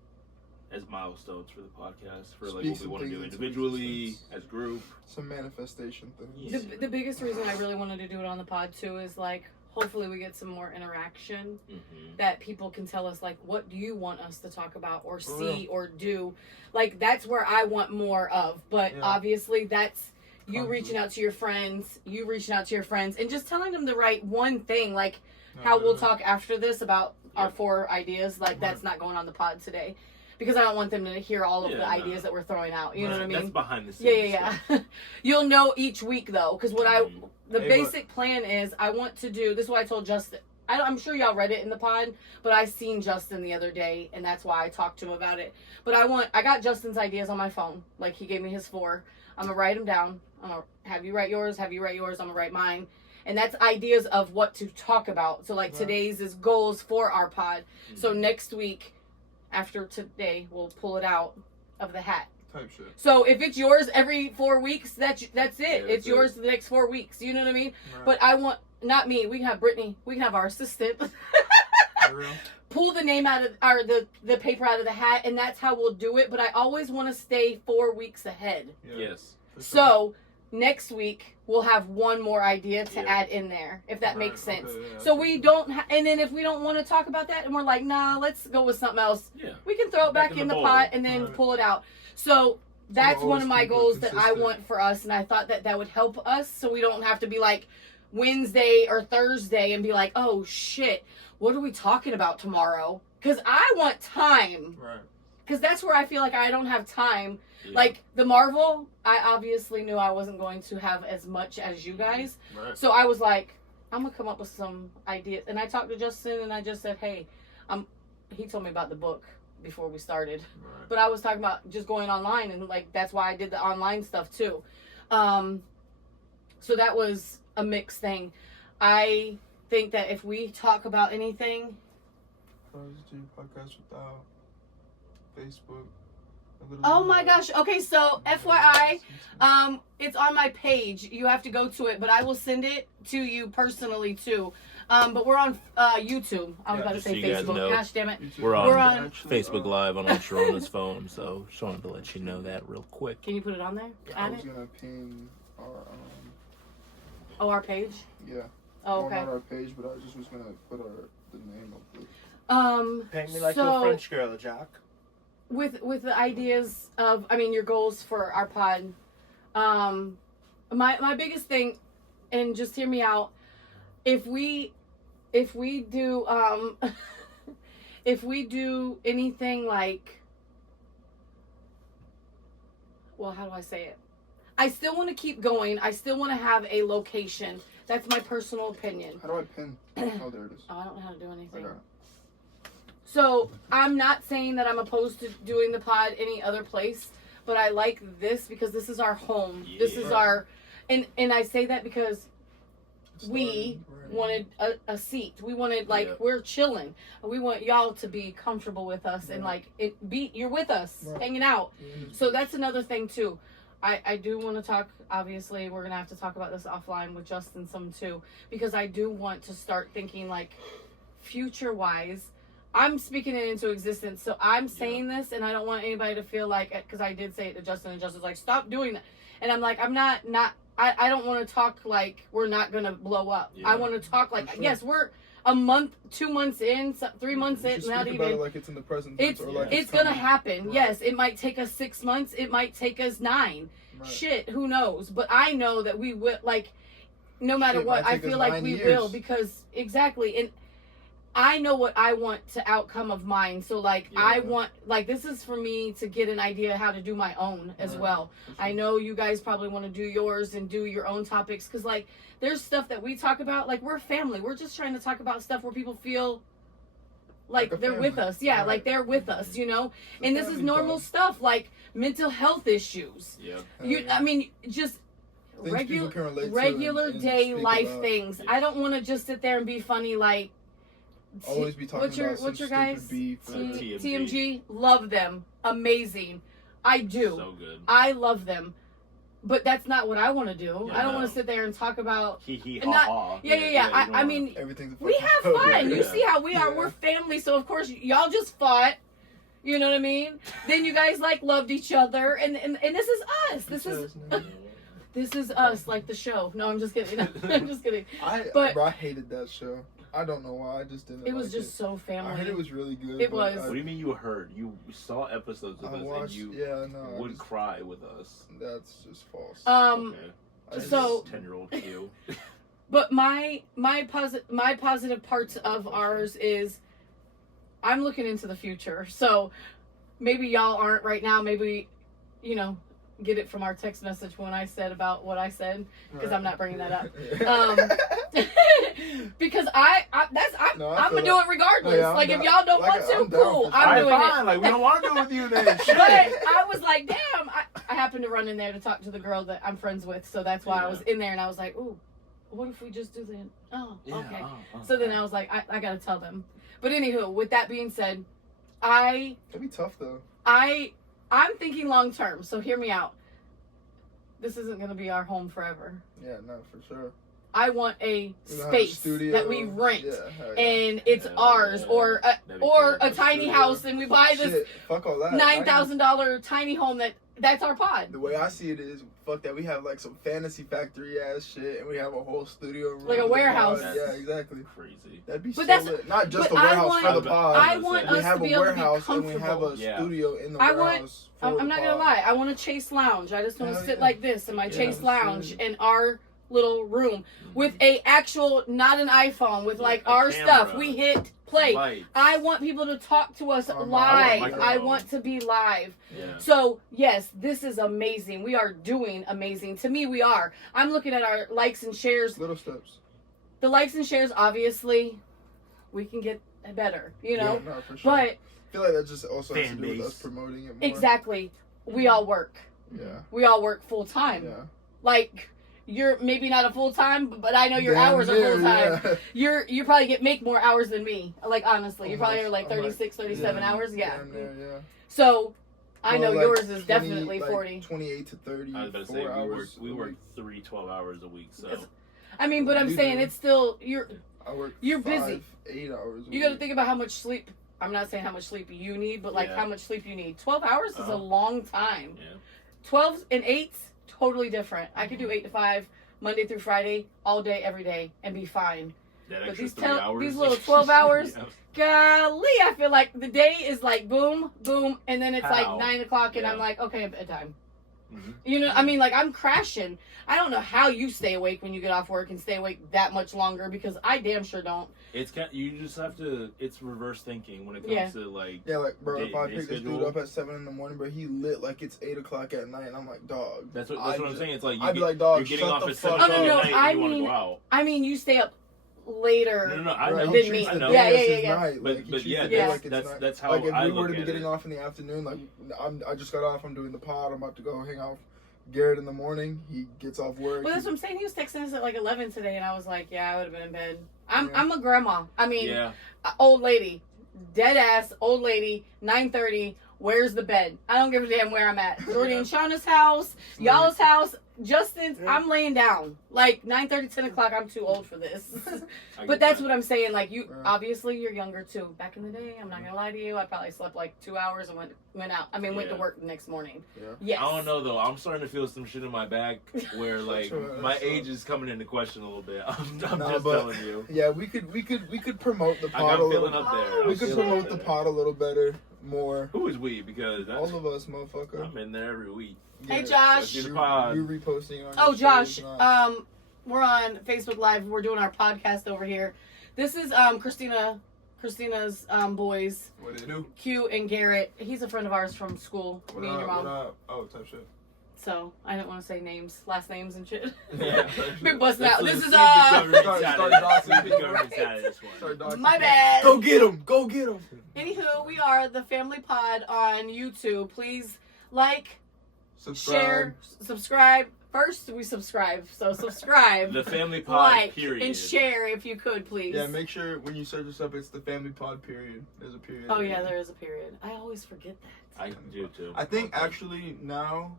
as milestones for the podcast, for like Speak what we some want to things do into individually, existence. as group. Some manifestation things. Yeah. The biggest reason I really wanted to do it on the pod too is like hopefully we get some more interaction Mm-hmm. that people can tell us like what do you want us to talk about or For see or do. Like that's where I want more of. But Yeah. obviously that's you Conflict. reaching out to your friends, and just telling them to write one thing like how we'll talk after this about our Yep. 4 ideas. Like that's not going on the pod today. Because I don't want them to hear all of Yeah, the no. ideas that we're throwing out. You know what I mean? That's behind the scenes. Yeah. You'll know each week though, because what Mhm. the Hey, basic plan is I want to do. This is what I told Justin. I'm sure y'all read it in the pod, but I seen Justin the other day, and that's why I talked to him about it. But I got Justin's ideas on my phone. Like he gave me his 4. I'm gonna write them down. I'm gonna have you write yours. Have you write yours. I'm gonna write mine. And that's ideas of what to talk about. So like Right. today's is goals for our pod. So Mhm. next week, after today, we'll pull it out of the hat. Type shit. So if it's yours every 4 weeks, that's it. Yeah, It's that's yours it. for the next 4 weeks. You know what I mean? Right. But I want not me. We can have Brittany. We can have our assistant For real? pull the name out of or the paper out of the hat, and that's how we'll do it. But I always want to stay 4 weeks ahead. Yeah, Yes. for sure. So next week we'll have one more idea to Yeah. add in there, if that Right, makes sense. okay, yeah, So I we see. don't, and then if we don't want to talk about that, and we're like, nah, let's go with something else. Yeah. We can throw it Back back in in the the bowl. pot and then Right. pull it out. So that's we'll one of always my keep it goals that I consistent. want for us, and I thought that would help us, so we don't have to be like Wednesday or Thursday and be like, oh shit, what are we talking about tomorrow? Because I want time. Right. Because that's where I feel like I don't have time. Yeah. Like the Marvel, I obviously knew I wasn't going to have as much as you guys. Right. So I was like, I'm gonna come up with some ideas. And I talked to Justin and I just said, hey, he told me about the book before we started. Right. But I was talking about just going online, and like that's why I did the online stuff too. So that was a mixed thing. I think that if we talk about anything, Do podcast without Facebook. oh my gosh. Okay, so FYI, it's on my page. You have to go to it, but I will send it to you personally too. But we're on YouTube. I was Yeah, about to just say so you guys Facebook. know. Gosh damn it. We're on We're on Facebook Live on Sharona's phone, so just wanted to let you know that real quick. Can you put it on there? I Add was it? gonna pin our Oh, our page? yeah. Oh, Well, okay. not our page, but I just was gonna put the name of it. Paint me like so a French girl, Jack. with the ideas of, I mean, your goals for our pod, my biggest thing, and just hear me out, if we do if we do anything like, well, how do I say it? I still want to keep going. I still want to have a location. That's my personal opinion. How do I pin? Oh, there it is. Oh, I don't know how to do I anything. got it. So I'm not saying that I'm opposed to doing the pod any other place, but I like this because this is our home. This is Yeah. our, and I say that because we Starting, right. wanted a seat. We wanted like Yeah. we're chilling. We want y'all to be comfortable with us and Right. like you're with us Right. hanging out. Yeah. So that's another thing too. I do want to talk, obviously we're going to have to talk about this offline with Justin some too, because I do want to start thinking like future wise. I'm speaking it into existence. So I'm saying this and I don't want anybody to feel like, because I did say it to Justin and Justin's like, stop doing that. And I'm like, I'm not, I don't want to talk like we're not going to blow up. Yeah. I want to talk like, For sure. yes, we're a month, 2 months in, 3 months You in, should not speak about even. it like it's in the present It's tense, or like it's gonna coming. happen. Right. Yes, it might take us 6 months. It might take us 9. Right. Shit, who knows? But I know that we will. Like, no matter Shit, what, might I take us feel like 9 we years. will because exactly. And I know what I want to outcome of mine. So like, I Yeah. want like this is for me to get an idea how to do my own as Right. well. For sure. I know you guys probably want to do yours and do your own topics because like there's stuff that we talk about. Like we're family. We're just trying to talk about stuff where people feel like Like a they're with family. us. Yeah, Right. like they're with us, you know? It's a And this is family normal pod. stuff like mental health issues. Yep. Hell You yeah. I mean just Things regular people can relate to regular and day speak life about. things. Yeah. I don't want to just sit there and be funny like always be talking what's your about some what's your guys? stupid beef. TMG. TMG, love them, amazing. I do. So good. I love them, but that's not what I want to do. Yeah, I don't no. want to sit there and talk about. Hee hee And ha not- ha. Yeah. you don't I wanna- mean, Everything's a we fucking have joke. fun. You Yeah. see how we are. Yeah. We're family, so of course y'all just fought. You know what I mean? Then you guys like loved each other, and this is us. This is us, like the show. No, I'm just kidding. I'm just kidding. Bro, I hated that show. I don't know why. I just didn't. It was like just so family. I heard it was really good. It but was. What do you mean you heard? You saw episodes of I us watched. and you Yeah, no. I would just- cry with us. That's just false. Okay. I just- so- 10-year-old Q. But my positive parts of ours is I'm looking into the future. So maybe y'all aren't right now. Maybe get it from our text message when I said about what I said, because I'm not bringing that up. Because I'm No, I gonna feel do that. it regardless. Yeah, I'm like if down- y'all don't like, want to, I'm down cool. for I'm sure. doing it. fine. Like we don't want to do it with you then. Shit. But I was like, damn. I happened to run in there to talk to the girl that I'm friends with, so that's why I was in there, and I was like, ooh, what if we just do that? Oh, Yeah, okay. oh, So then I was like, I gotta tell them. But anywho, with that being said, It'd be tough though. I'm thinking long term. So hear me out. This isn't gonna be our home forever. Yeah, no, for sure. I want a We're gonna have space studio. that we rent. Yeah, hell yeah. And it's Yeah, ours, yeah. or That'd be a cool. tiny Studio. house, and we buy this Shit, fuck all that. $9,000 tiny home that's our pod. The way I see it is, fuck that. We have like some fantasy factory ass shit, and we have a whole studio room. Like a for the warehouse. pod. Yeah, exactly. Crazy. That'd be But so that's- lit. Not just a but I warehouse want- for the pod. I want we us have to a be able to be warehouse and we have comfortable. a Yeah. studio in the I want- warehouse. for I'm the not gonna pod. lie. I want a Chase lounge. I just want to Hell sit yeah. like this in my Yeah. Chase lounge Shit. in our little room with a actual, not an iPhone, with like A our camera. stuff. We hit play. Lights. I want people to talk to us I want live. microphone. I want to be live. Yeah. So, yes, this is amazing. We are doing amazing. To me, we are. I'm looking at our likes and shares. Little steps. The likes and shares, obviously, we can get better, Yeah, no, for sure. But, I feel like that just also has to Fan do with base. us promoting it more. exactly, we all work. Yeah. We all work full time. Yeah. Like, you're maybe not a full time, but I know your Damn hours are near, full time. yeah. You probably make more hours than me. Like, honestly, you probably are like Almost. 36, 37 hours. Yeah. Damn near, yeah. So, I Well, know like yours is 20, definitely like 40. 28 to 30. I was about to say hours. we a work week. 3 12-hours a week, so It's- I mean, but I'm You saying do. it's still you're You're busy. 8 hours. You got to think about how much sleep. I'm not saying how much sleep you need, but like Yeah. how much sleep you need. 12 hours is Uh-huh. a long time. yeah. 12s and 8s, totally different. I could do 8 to 5, Monday through Friday, all day, every day, and be fine. That But extra these 3 tel- hours. these little 12 hours, Yeah. Golly, I feel like the day is like boom, boom, and then it's How? like 9 o'clock, and Yeah. I'm like, okay, bedtime. Mhm. You know, I mean, like I'm crashing. I don't know how you stay awake when you get off work and stay awake that much longer, because I damn sure don't. It's you just have to. It's reverse thinking when it comes Yeah. to like. Yeah, like, bro, if I Day pick this dude schedule. up at 7 in the morning, bro, he lit like it's 8 o'clock at night, and I'm like, dog. That's what I'm saying. It's like I'd be like, dog, you're getting shut off the at 7 fuck up. Oh, no, at night I and you want to mean- go out. I mean, you stay up later. No, I Bro, know. he Than me. treats the I know. day Yeah, as yeah, his yeah. night, But- like, he but treats yeah, the day that's- like it's that's- night. that's how like, if I we were look to be at getting it. off in the afternoon, like, I just got off, I'm doing the pod, I'm about to go hang out with Garrett in the morning, he gets off work. Well, that's he- what I'm saying. He was texting us at like 11 today, and I was like, yeah, I would have been in bed. I'm Yeah. I'm a grandma. I mean, Yeah. old lady, dead ass old lady. 9:30. Where's the bed? I don't give a damn where I'm at. Jordy and Shauna's house, y'all's house, Justin's. Yeah. I'm laying down. Like 9:30, 10 o'clock. I'm too old for this. I But get that's that. what I'm saying. Like you, Right. obviously, you're younger too. Back in the day, I'm not gonna lie to you. I probably slept like 2 hours and went out. I mean, went to Yeah. work the next morning. Yeah. Yes. I don't know though. I'm starting to feel some shit in my back where like Sure, my sure. age is coming into question a little bit. I'm Nah, just but- telling you. Yeah, we could promote the pod a I'm little. feeling up there. We I'm could feeling promote up the there. pod a little better, more. Who is we? Because that's, All of us, motherfucker. I'm in there every week. Hey, Yeah. Josh. Let's do the You pod. reposting on Oh, your Josh, stories, not- we're on Facebook Live. We're doing our podcast over here. This is Christina's boys, What do you do? Q and Garrett. He's a friend of ours from school. What Me and your up? mom. What up? Oh, type shit. So I didn't want to say names, last names and shit. Yeah. Big busting out. This is Keep the government Start side of doxing this. Keep the people. government side of this one. Start doxing My people. bad. Go get him! Go get him! Anywho, we are the Family Pod on YouTube. Please like, share, subscribe. first we subscribe. So subscribe, The Family Pod, like, period. and share if you could, please. Yeah, make sure when you search this up, it's the Family Pod period. There's a period. Oh yeah, there is a period. I always forget that. I do too. I think actually now,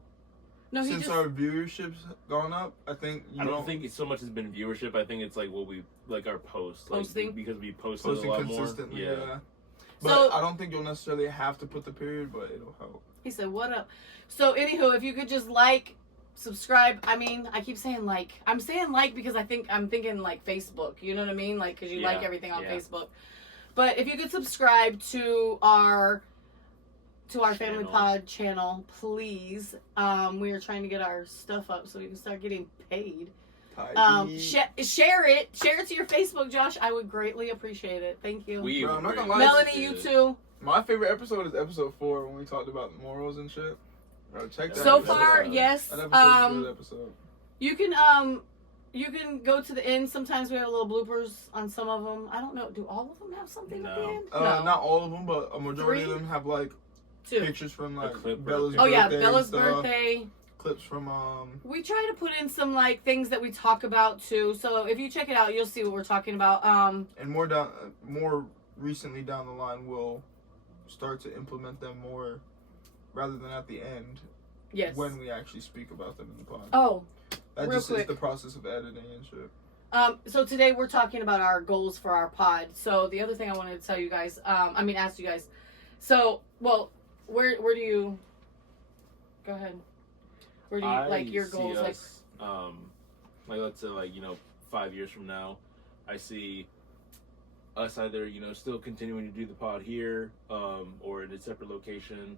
No, he since just. our viewership's gone up, I think you I don't think it's so much has been viewership. I think it's like what we like our posts, like, Posting? because we posted posting a lot more. consistently. Yeah. But So- I don't think you'll necessarily have to put the period, but it'll help. He said, "What up?" So, anywho, if you could just like, subscribe. I mean, I keep saying like. I'm saying like because I'm thinking like Facebook. You know what I mean? Like because you like Yeah, everything on yeah. Facebook. But if you could subscribe to our Family Channel. Pod channel, please. We are trying to get our stuff up so we can start getting paid. Share it to your Facebook, Josh. I would greatly appreciate it. Thank you. We Bro, I'm not gonna lie. Melanie, you too. My favorite episode is episode 4 when we talked about morals and shit. Bro, check that. So episode far, out. yes. That episode's a good episode. You can go to the end. Sometimes we have little bloopers on some of them. I don't know. Do all of them have something at the No. end? Not all of them, but a majority of 3? them have like 2. pictures from like clip Bella's birthday. Oh yeah, birthday Bella's and stuff, birthday. clips from We try to put in some like things that we talk about too. So if you check it out, you'll see what we're talking about. and more recently down the line we'll start to implement them more rather than at the end Yes. when we actually speak about them in the pod. Oh, That real just quick. is the process of editing and shit. so today we're talking about our goals for our pod. So the other thing I wanted to tell you guys, ask you guys. So, well, where do you? Go ahead. Where do you like your see goals? us, like let's say 5 years from now, I see us either still continuing to do the pod here, or in a separate location,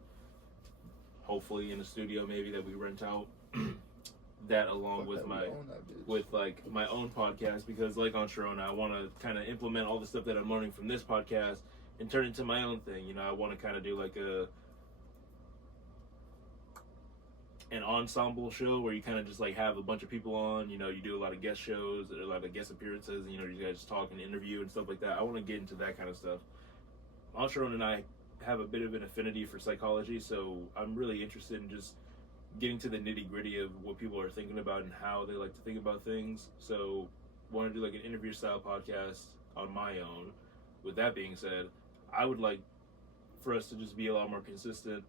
hopefully in a studio maybe that we rent out. That along Fuck with that, we my own that bitch. with like my own podcast, because like on Sharona, I want to kind of implement all the stuff that I'm learning from this podcast and turn it into my own thing. I want to kind of do like an ensemble show where you kind of just like have a bunch of people on. You do a lot of guest shows, a lot of guest appearances, and you guys talk and interview and stuff like that. I want to get into that kind of stuff. Sharona and I have a bit of an affinity for psychology, so I'm really interested in just getting to the nitty-gritty of what people are thinking about and how they like to think about things. So want to do like an interview style podcast on my own. With that being said, I would like for us to just be a lot more consistent,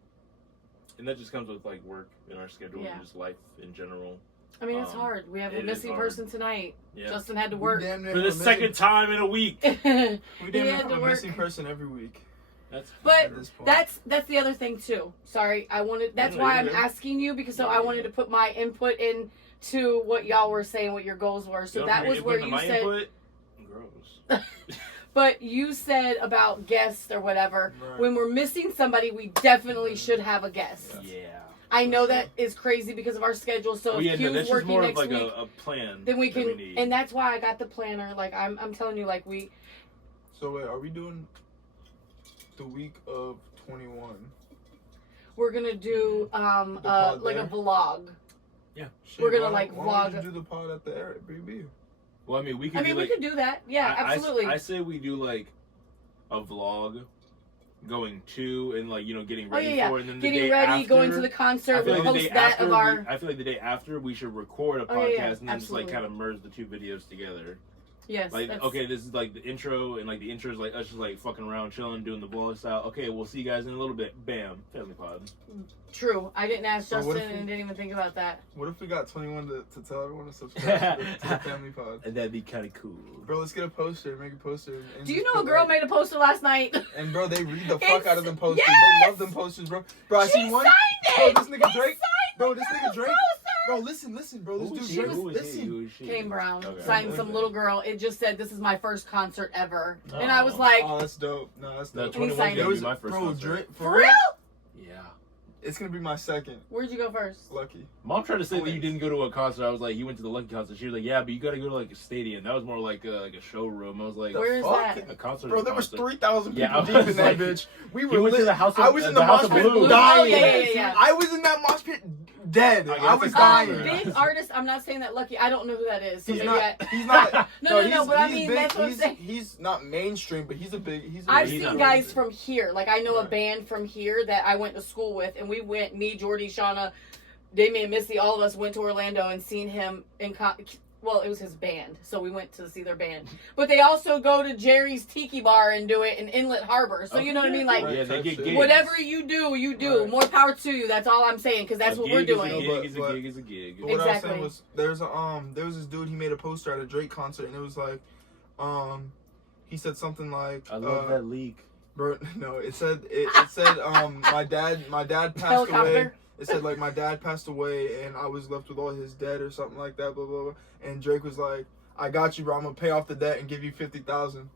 and that just comes with like work in our schedule Yeah. and just life in general. I mean, it's hard. We have a it is missing hard. person tonight. Yeah. Justin had to We work. damn near For the have a second time in a week. We damn He near had have to a work. missing person every week. That's But at this point. That's the other thing too. Sorry, that's No, why you're I'm good. asking you, because Yeah, I you're wanted good. to put my input into what y'all were saying, what your goals were. So that was where you said, Gross. but you said about guests or whatever. Right. When we're missing somebody, we definitely should have a guest. Yeah. I know For that is crazy because of our schedule. So Well, yeah, if no, Q's that's just working more of next like week, a plan. then we that can, need. and that's why I got the planner. Like I'm telling you, like So wait, are we doing the week of 21? we're gonna do The pod like a there? vlog. Shit, We're gonna, why like, why don't vlog- you do the pod at the Airbnb? Well, I mean, we could I mean, do we like, could do that. Yeah, absolutely. I say we do like a vlog going to and like getting Oh, ready yeah, yeah. for it, and then the Getting day ready, after, going to the I concert, feel we'll like the post day that after of our. I feel like the day after we should record a podcast Oh, yeah, and then absolutely. just like kind of merge the two videos together. Yes. Like, that's- okay, this is like the intro, and like the intro is like us just like fucking around, chilling, doing the vlog style. Okay, we'll see you guys in a little bit. Bam, Family Pod. True. I didn't ask So what Justin if we- and didn't even think about that. What if we got 21 to tell everyone to subscribe to the Family Pod? And that'd be kind of cool. Bro, let's get a poster, make a poster. And Do you just know a put, girl like- made a poster last night? And bro, they read the fuck It's- out of them posters. yes! They love them posters, bro. Bro, I She seen one. signed Bro, it! this nigga He Drake. signed Bro, the this nigga fucking Drake. poster! Bro, listen, bro. This Who dude is he? Drake. Who is he? Listen. Who is she? Kane Brown Okay. signed some little girl. It just said, "This is my first concert ever," and Oh. I was like, Oh, that's dope. No, that's No, dope. And he 21 signed gonna it. be my first bro, concert. Drake. "For real? Yeah. It's gonna be my second. Where'd you go first?" Lucky. Mom tried to say that you Always. didn't go to a concert. I was like, you went to the Lucky concert. She was like, yeah, but you got to go to like a stadium. That was more like a showroom. I was like, Where is fuck? that? a concert. Bro, is a there was concert. 3,000 people Yeah, I deep was in that like- bitch. We He were went to lit. the House of I was in the House mosh of pit Blues. dying. Oh, yeah. I was in that mosh pit dead. I got I the was concert. dying. Big artist. I'm not saying that Lucky. I don't know who that is. So He's maybe not. I, He's not. No, he's- but I he's mean, big. that's what I'm he's, saying. He's not mainstream, but he's a big. He's a I've he's seen not guys really- from here. Like I know a Right. band from here that I went to school with, and we went. Me, Jordy, Shauna, Damien, Missy, all of us went to Orlando and seen him in well, it was his band, so we went to see their band. But they also go to Jerry's Tiki Bar and do it in Inlet Harbor. So you know what I mean? Like, yeah, they get gigs. whatever you do, you do. Right. More power to you. That's all I'm saying, because that's A what we're gig is doing. a But- gig is a gig is a gig. But what I was Exactly. saying was there was this dude, he made a poster at a Drake concert, and it was like, he said something like, I love that leak. bro, no, it said my dad passed away. Helicopter. It said like my dad passed away and I was left with all his debt or something like that, blah blah blah. And Drake was like, I got you, bro. I'm gonna pay off the debt and give you 50,000.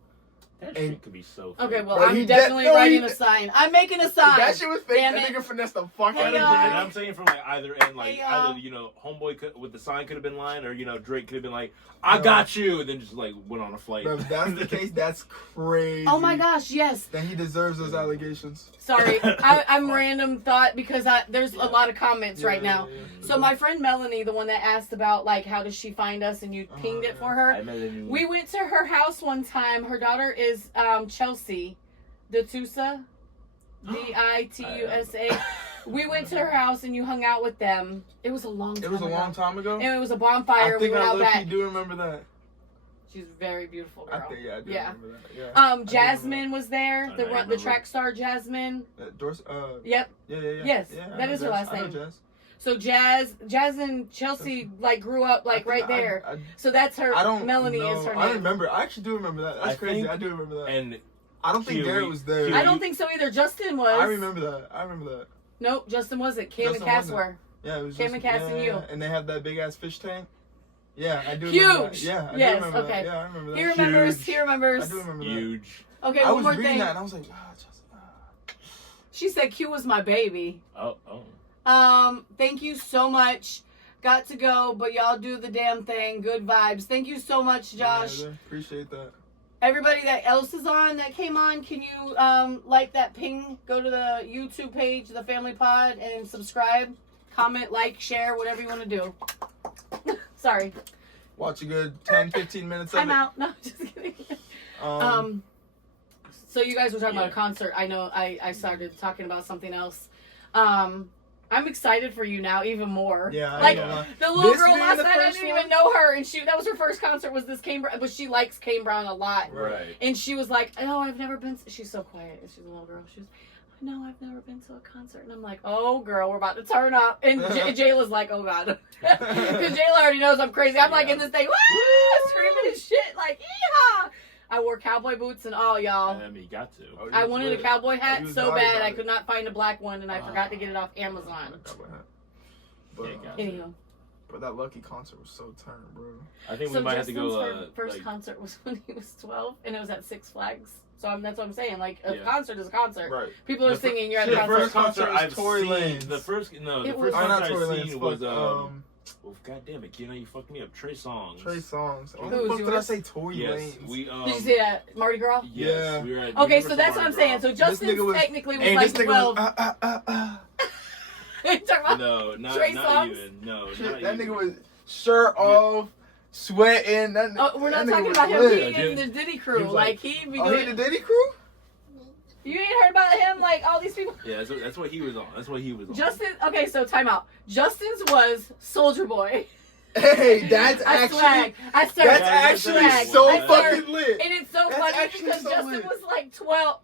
That And- shit could be so. Okay, fake. well, Bro, I'm he definitely no, writing he- a sign. I'm making a sign. That shit was fake. Damn That it. nigga finessed the fuck Hey, out of y'all. And Drake. I'm saying from like either end, like Hey, y'all. either homeboy with the sign could have been lying, or Drake could have been like, I got you, and then just like went on a flight. Bro, if that's the case, that's crazy. Oh my gosh, yes. Then he deserves those allegations. Sorry, I'm random thought because there's a lot of comments right now. So my friend Melanie, the one that asked about like how does she find us and you pinged it for her. I met him. We went to her house one time. Her daughter is Chelsea Ditusa, Ditusa. We went to her house and you hung out with them. It was a long time It was a ago. long time ago. And it was a bonfire. I think we went I out low-key back. do remember that. She's a very beautiful girl. I think I do Yeah. remember that. Yeah. I do remember Jasmine was there. I The remember. track star Jasmine. that. Yep. Yeah. Yes, Yeah, I that know is her Jazz. last I know name. Jazz. So Jazz and Chelsea like grew up like right there. So that's her. I don't. Melanie know. is her I name. remember. I actually do remember that. That's I crazy. think- I do remember that. And I don't think Huey- Garrett was there. Huey- I don't think so either. Justin was. I remember that. I remember that. Nope, Justin wasn't. Cam and Justin Cass wasn't. were. Yeah, it was Cam just and Cass and you. And they have that big ass fish tank. Yeah, I do. Huge. Remember that. Yeah, I Yes, do remember okay. that. Yeah, I remember that. He remembers. Huge. He remembers. I do remember that. huge. Okay, I one was more reading thing. that and I was like, She said Q was my baby. Oh. Thank you so much. Got to go, but y'all do the damn thing. Good vibes. Thank you so much, Josh. Yeah, appreciate that. Everybody that else is on that came on, can you like that ping? Go to the YouTube page, the Family Pod, and subscribe, comment, like, share, whatever you want to do. Sorry, Watch a good 10, 15 minutes of I'm it. out. No, just kidding. So you guys were talking about a concert. I know I started talking about something else. I'm excited for you now even more. Yeah, like I know. the little This girl being last the night, I first didn't one? even know her, and that was her first concert. Was this Kane Brown? But she likes Kane Brown a lot. Right. And she was like, "Oh, I've never been." She's so quiet. She's a little girl. She's, "No, I've never been to a concert." And I'm like, "Oh, girl, we're about to turn up." And Jayla's like, "Oh God," because Jayla already knows I'm crazy. I'm like in this thing, woo, screaming and shit, like, "Yeehaw!" I wore cowboy boots and all, y'all. I mean, you got to. Oh, I wanted a cowboy hat you was so naughty bad about I it. could not find a black one, and I forgot to get it off Amazon. But, Yeah, got it. Anyhow, but that Lucky concert was so turned, bro. I think so we might have to Justin's go. first like, concert was when he was 12, and it was at Six Flags. So that's what I'm saying. Like a Yeah. concert is a concert. Right. People are The fir- singing. You're at shit, a concert. first concert was I've Tory seen. Lanez. The first It first was- Oh, not concert Tory I Lanez. seen was fuck, oh god damn it, you know you fucked me up. Trey Songz. Trey Songs. What Who's the fuck did I yours? say? Tory Yes, Lanez. we Did you see that Mardi Gras? Yes, Yeah. we were at Okay, Universal so that's what Mardi I'm saying. Gras. So This Justin nigga was- technically was Hey, like this nigga 12. was. You talking about- No, not Trey not Songz? even. No, Shit, not that even. nigga was shirt off, sweating. That, Oh, we're not that nigga talking was about him lit. being in the Diddy crew. He was Like like- he be Oh, he doing. the Diddy crew? You ain't heard about him? Like all these people. Yeah, that's what he was on. That's what he was on. Justin. Okay, so time out. Justin's was Soldier Boy. Hey, that's I actually swag. I started. that's Yeah, actually swag. so I fucking lit. And it's so That's funny actually because so Justin lit. was like 12,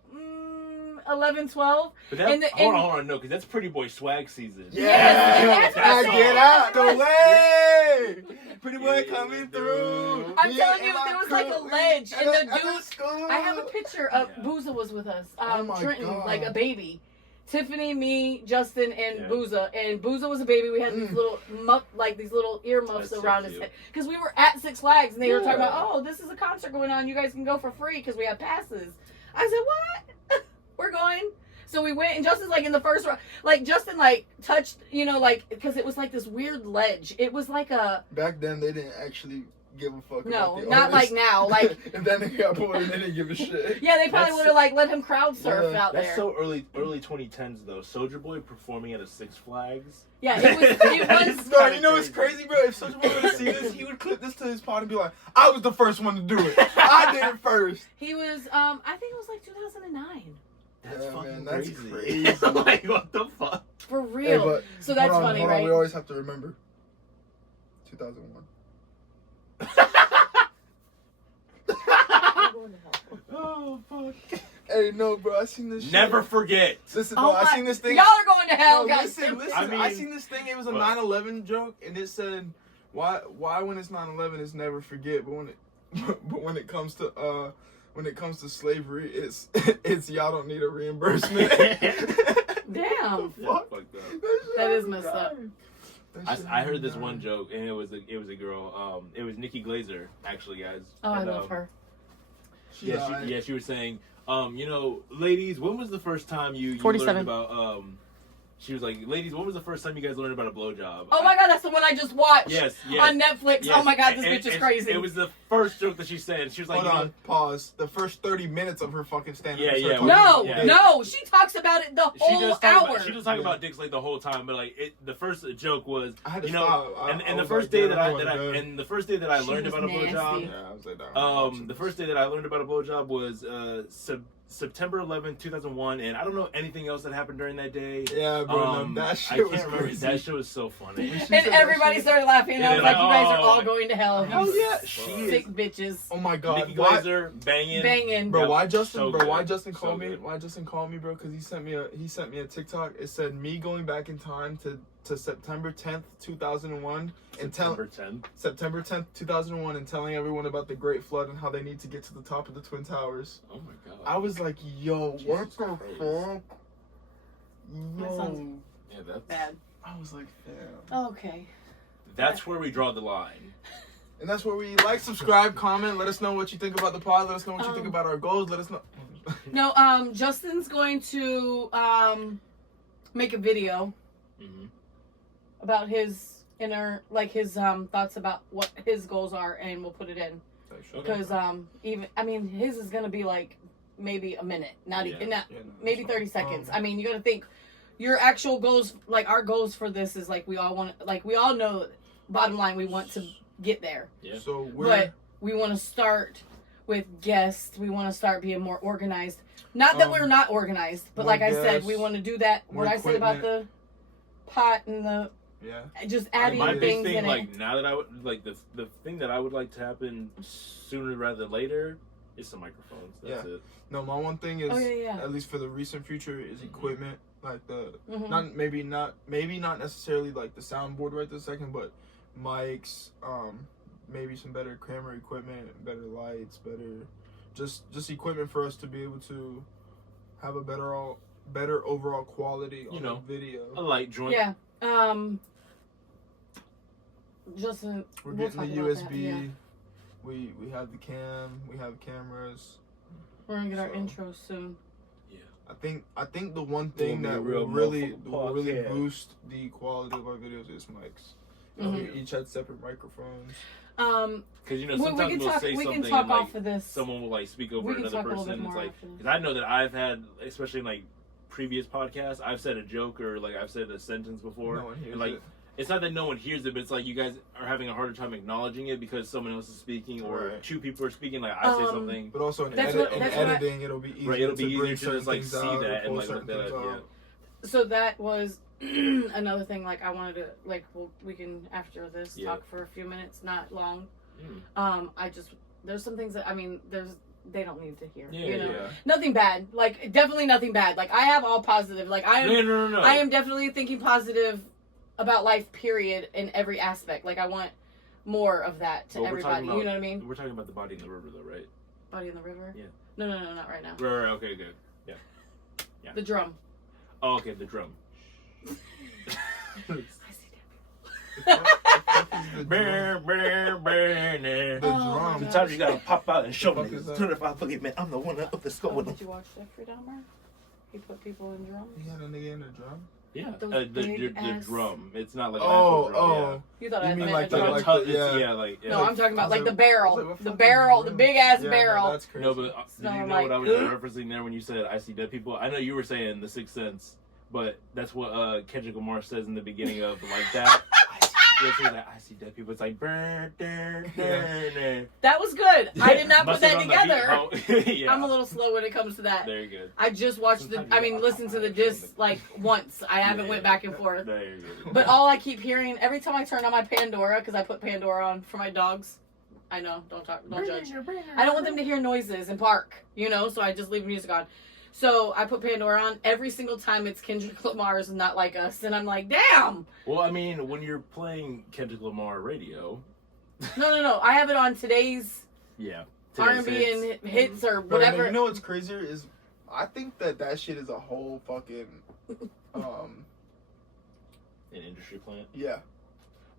11, 12. But that, and the- hold and- on, no, because that's Pretty Boy swag season. Yes, and Yeah, that's what I'm I saying. get out the That's way. Pretty boy Yeah, coming dude. through. I'm Me telling and you, my there was like a crew, ledge, and the at dude. school. I have a picture of Yeah. Booza was with us. Oh my Trenton, God. like a baby. Tiffany, me, Justin, and Yeah. Booza. And Booza was a baby. We had these little these little earmuffs That's so around his cute. head. Because we were at Six Flags, and they were talking Yeah. about, oh, this is a concert going on. You guys can go for free because we have passes. I said, what? We're going. So we went, and Justin's like in the first row. Like Justin like touched, like because it was like this weird ledge. It was like a Back then, they didn't actually give a fuck. no, about the not like artist. now. Like if that nigga got bored, they didn't give a shit. yeah, they probably That's- would have like let him crowd surf Yeah, out That's there. so early 2010s though. Soulja Boy performing at a Six Flags. Yeah, it was. Bro, you know what's crazy, bro? If Soulja Boy would have seen this, he would clip this to his pod and be like, "I was the first one to do it. I did it first." He was. I think it was like 2009. That's Yeah, fucking man, that's crazy. crazy. Like, what the fuck? For Hey, real. but So that's hold on, funny, hold right? on, we always have to remember 2001. Oh, fuck. Hey, no, bro, I seen this shit. Never forget. Listen, Oh bro, I my- seen this thing. Y'all are going to hell, No, guys. listen. I I mean- seen this thing. It was a What? 9/11 joke, and it said, "Why when it's 9/11, it's never forget, but when it comes to slavery, it's y'all don't need a reimbursement." Damn. Yeah, fucked up. That is messed up. I heard this one joke, and it was a girl. It was Nikki Glazer, actually, guys. Oh, I And, love her. She was saying, ladies, when was the first time you 47. learned about she was like, ladies, when was the first time you guys learned about a blowjob? Oh my god, that's the one I just watched. Yes, yes. On Netflix. Yes. Oh my god, this And- bitch is and crazy. It was the first joke that she said. She was like, Hold you know, on, pause. The first 30 minutes of her fucking stand-up. Yeah, is her yeah. talking No, about Yeah. dick. no, she talks about it the she whole just talk hour. about, she just talking Yeah. about dicks like the whole time, but like the first joke was, I had to you know, stop. and I the was first like, day damn, that I I wasn't good. and the first day that I She learned was about a nasty. blowjob. Yeah, I was like, nah, The first day that I learned about a blowjob was September 11th, 2001, and I don't know anything else that happened during that day. Yeah, bro, no, that I shit can't was remember. crazy. That shit was so funny. She And said that everybody shit. started laughing. And I Yeah, was like, they're you guys like, are all oh. going to hell. Hell You yeah, Fuck. she is. sick bitches. Oh my god, Nikki why- Glazer banging. Banging. Bro, Yep. why Justin? So bro, why good. Justin So called me? good. Why Justin called me, bro? Because he sent me a TikTok. It said me going back in time to September 10th, 2001, and September 10th. September 10th, 2001, and telling everyone about the Great Flood and how they need to get to the top of the Twin Towers. Oh my god. I was like, yo, Jesus what the Christ. fuck? That Yo, sounds Yeah, that's bad. I was like, damn. Okay. that's where we draw the line. And that's where we like, subscribe, comment. Let us know what you think about the pod. Let us know what you think about our goals. Let us know. No, Justin's going to make a video Mm-hmm. about his inner, like his thoughts about what his goals are, and we'll put it in. Because his is gonna be like maybe a minute, not Yeah. even not, Yeah, no, maybe that's 30 fine. seconds. I mean, you gotta think your actual goals. Like our goals for this is like we all want, like we all know. Bottom line, we want to get there, Yeah. So but we want to start with guests. We want to start being more organized. Not that we're not organized, but more like I said, guests, we want to do that. more What I said about the pot and the yeah. just adding My big things thing, in like it. now that I would like the thing that I would like to happen sooner rather than later is some microphones. That's it. No, my one thing is, Oh, yeah. at least for the recent future, is equipment. Like the Mhm. not necessarily like the soundboard right this second, but mics, maybe some better camera equipment, better lights, better just equipment for us to be able to have a better overall quality on the video. A light joint. Yeah. Justin, We're we'll getting talk the about that, USB. yeah. We have the cam. We have cameras. We're gonna get our So- intro soon. I think the one thing Will be a that real will really motherfucking podcast. boost the quality of our videos is mics. Mhm. We each had separate microphones. Because We sometimes can we'll talk. say We something can talk and, like, off of this. someone will like speak over We can another talk a little bit person. It's more like after this. because I know that I've had, especially in like previous podcasts, I've said a joke or like I've said a sentence before. No one hears and, like it. it's not that no one hears it, but it's like you guys are having a harder time acknowledging it because someone else is speaking or Right. two people are speaking. Like I say Um, something. But also in, That's what- in that's what I- editing, it'll be easier Right, it'll be to easier bring to certain just like things see out, that or and pull like certain look that things up. Yeah. out. So that was another thing. Like I wanted to like we can after this Yeah. talk for a few minutes, not long. Mm. There's some things that they don't need to hear. Yeah, you know, yeah. nothing bad. Like definitely nothing bad. Like I have all positive. Like I am. No. I am definitely thinking positive about life. Period. In every aspect. Like I want more of that to But we're everybody. talking about- You know what I mean? We're talking about the body in the river, though, right? Body in the river. Yeah. No, not right now. Right. Okay. Good. Yeah. The drum. Oh, okay. The drum. I see The Brr, drum. brr, brr, nah. The Oh my drum. God. Sometimes you gotta pop out and show Fuck me. is that? Turn if I forget, man, I'm the one up the that. skull Oh, with did them. you watch Jeffrey Dahmer? He put people in drums. You had a nigga in the drum? Yeah. Those The big ass- drum. It's not like an Oh, actual drum. oh. You thought You I mean meant like a the- Yeah. drum? Like, like it's, yeah. yeah. Like. Yeah. No, I'm talking about like the I barrel, was like, what the fucking barrel, the drum? big ass Yeah, barrel. No, that's crazy. No, but did you Smelling know like- what I was referencing there when you said I see dead people? I know you were saying The Sixth Sense, but that's what Kendrick Lamar says in the beginning of like that. Yeah, so like, I see dead people. It's like, burn, burn, burn, burn. That was good. I did not put Must that have done the together. beat. Oh, yeah. I'm a little slow when it comes to that. Very good. I just watched listened to the gist like once. I haven't went back and forth. Very good. But all I keep hearing every time I turn on my Pandora, because I put Pandora on for my dogs. I know, don't judge. I don't want them to hear noises and bark, so I just leave music on. So I put Pandora on every single time. It's Kendrick Lamar's Not Like Us, and I'm like, damn. Well, I mean, when you're playing Kendrick Lamar radio. No. I have it on today's Yeah. R&B and hits or Bro, whatever. you know what's crazier is, I think that shit is a whole fucking, An industry plant. yeah.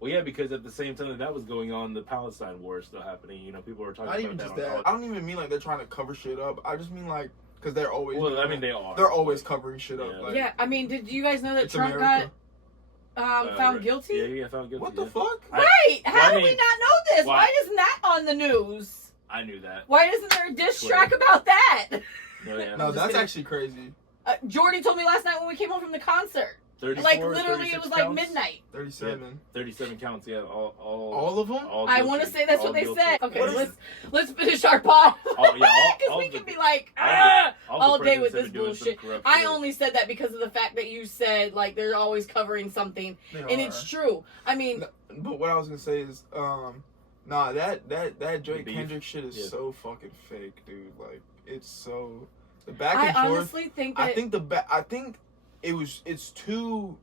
Well, yeah, because at the same time that was going on, the Palestine war is still happening. People were talking Not about even that just on that. college. I don't even mean like they're trying to cover shit up. I just mean like, because they're always. Well, I mean, they are. They're always covering shit up. Yeah. Like, Yeah, I mean, did you guys know that It's Trump America. got found guilty? Yeah, found guilty. What the yeah. fuck? Right! How Well, I do we mean, not know this? why- Why isn't that on the news? I knew that. Why isn't there a diss Twitter. track about that? No, yeah. No, just that's kidding. actually crazy. Jordy told me last night when we came home from the concert. 34, Like, literally, it 36 was like counts? midnight. 37. 37 counts, yeah. All of them? all I guilty. want to say that's All what they guilty. said. Okay, What is- let's finish our pod. All- yeah, all- Because all we the- can be like, all the- ah, all the all day with presidents have this been doing some bullshit. corrupt I shit. only said that because of the fact that you said, like, they're always covering something. They And are. it's true. I mean, No, but what I was gonna say is, nah, that Drake beef. Kendrick shit is Yeah. so fucking fake, dude. Like, it's so the back I and forth. honestly think that I think it's too.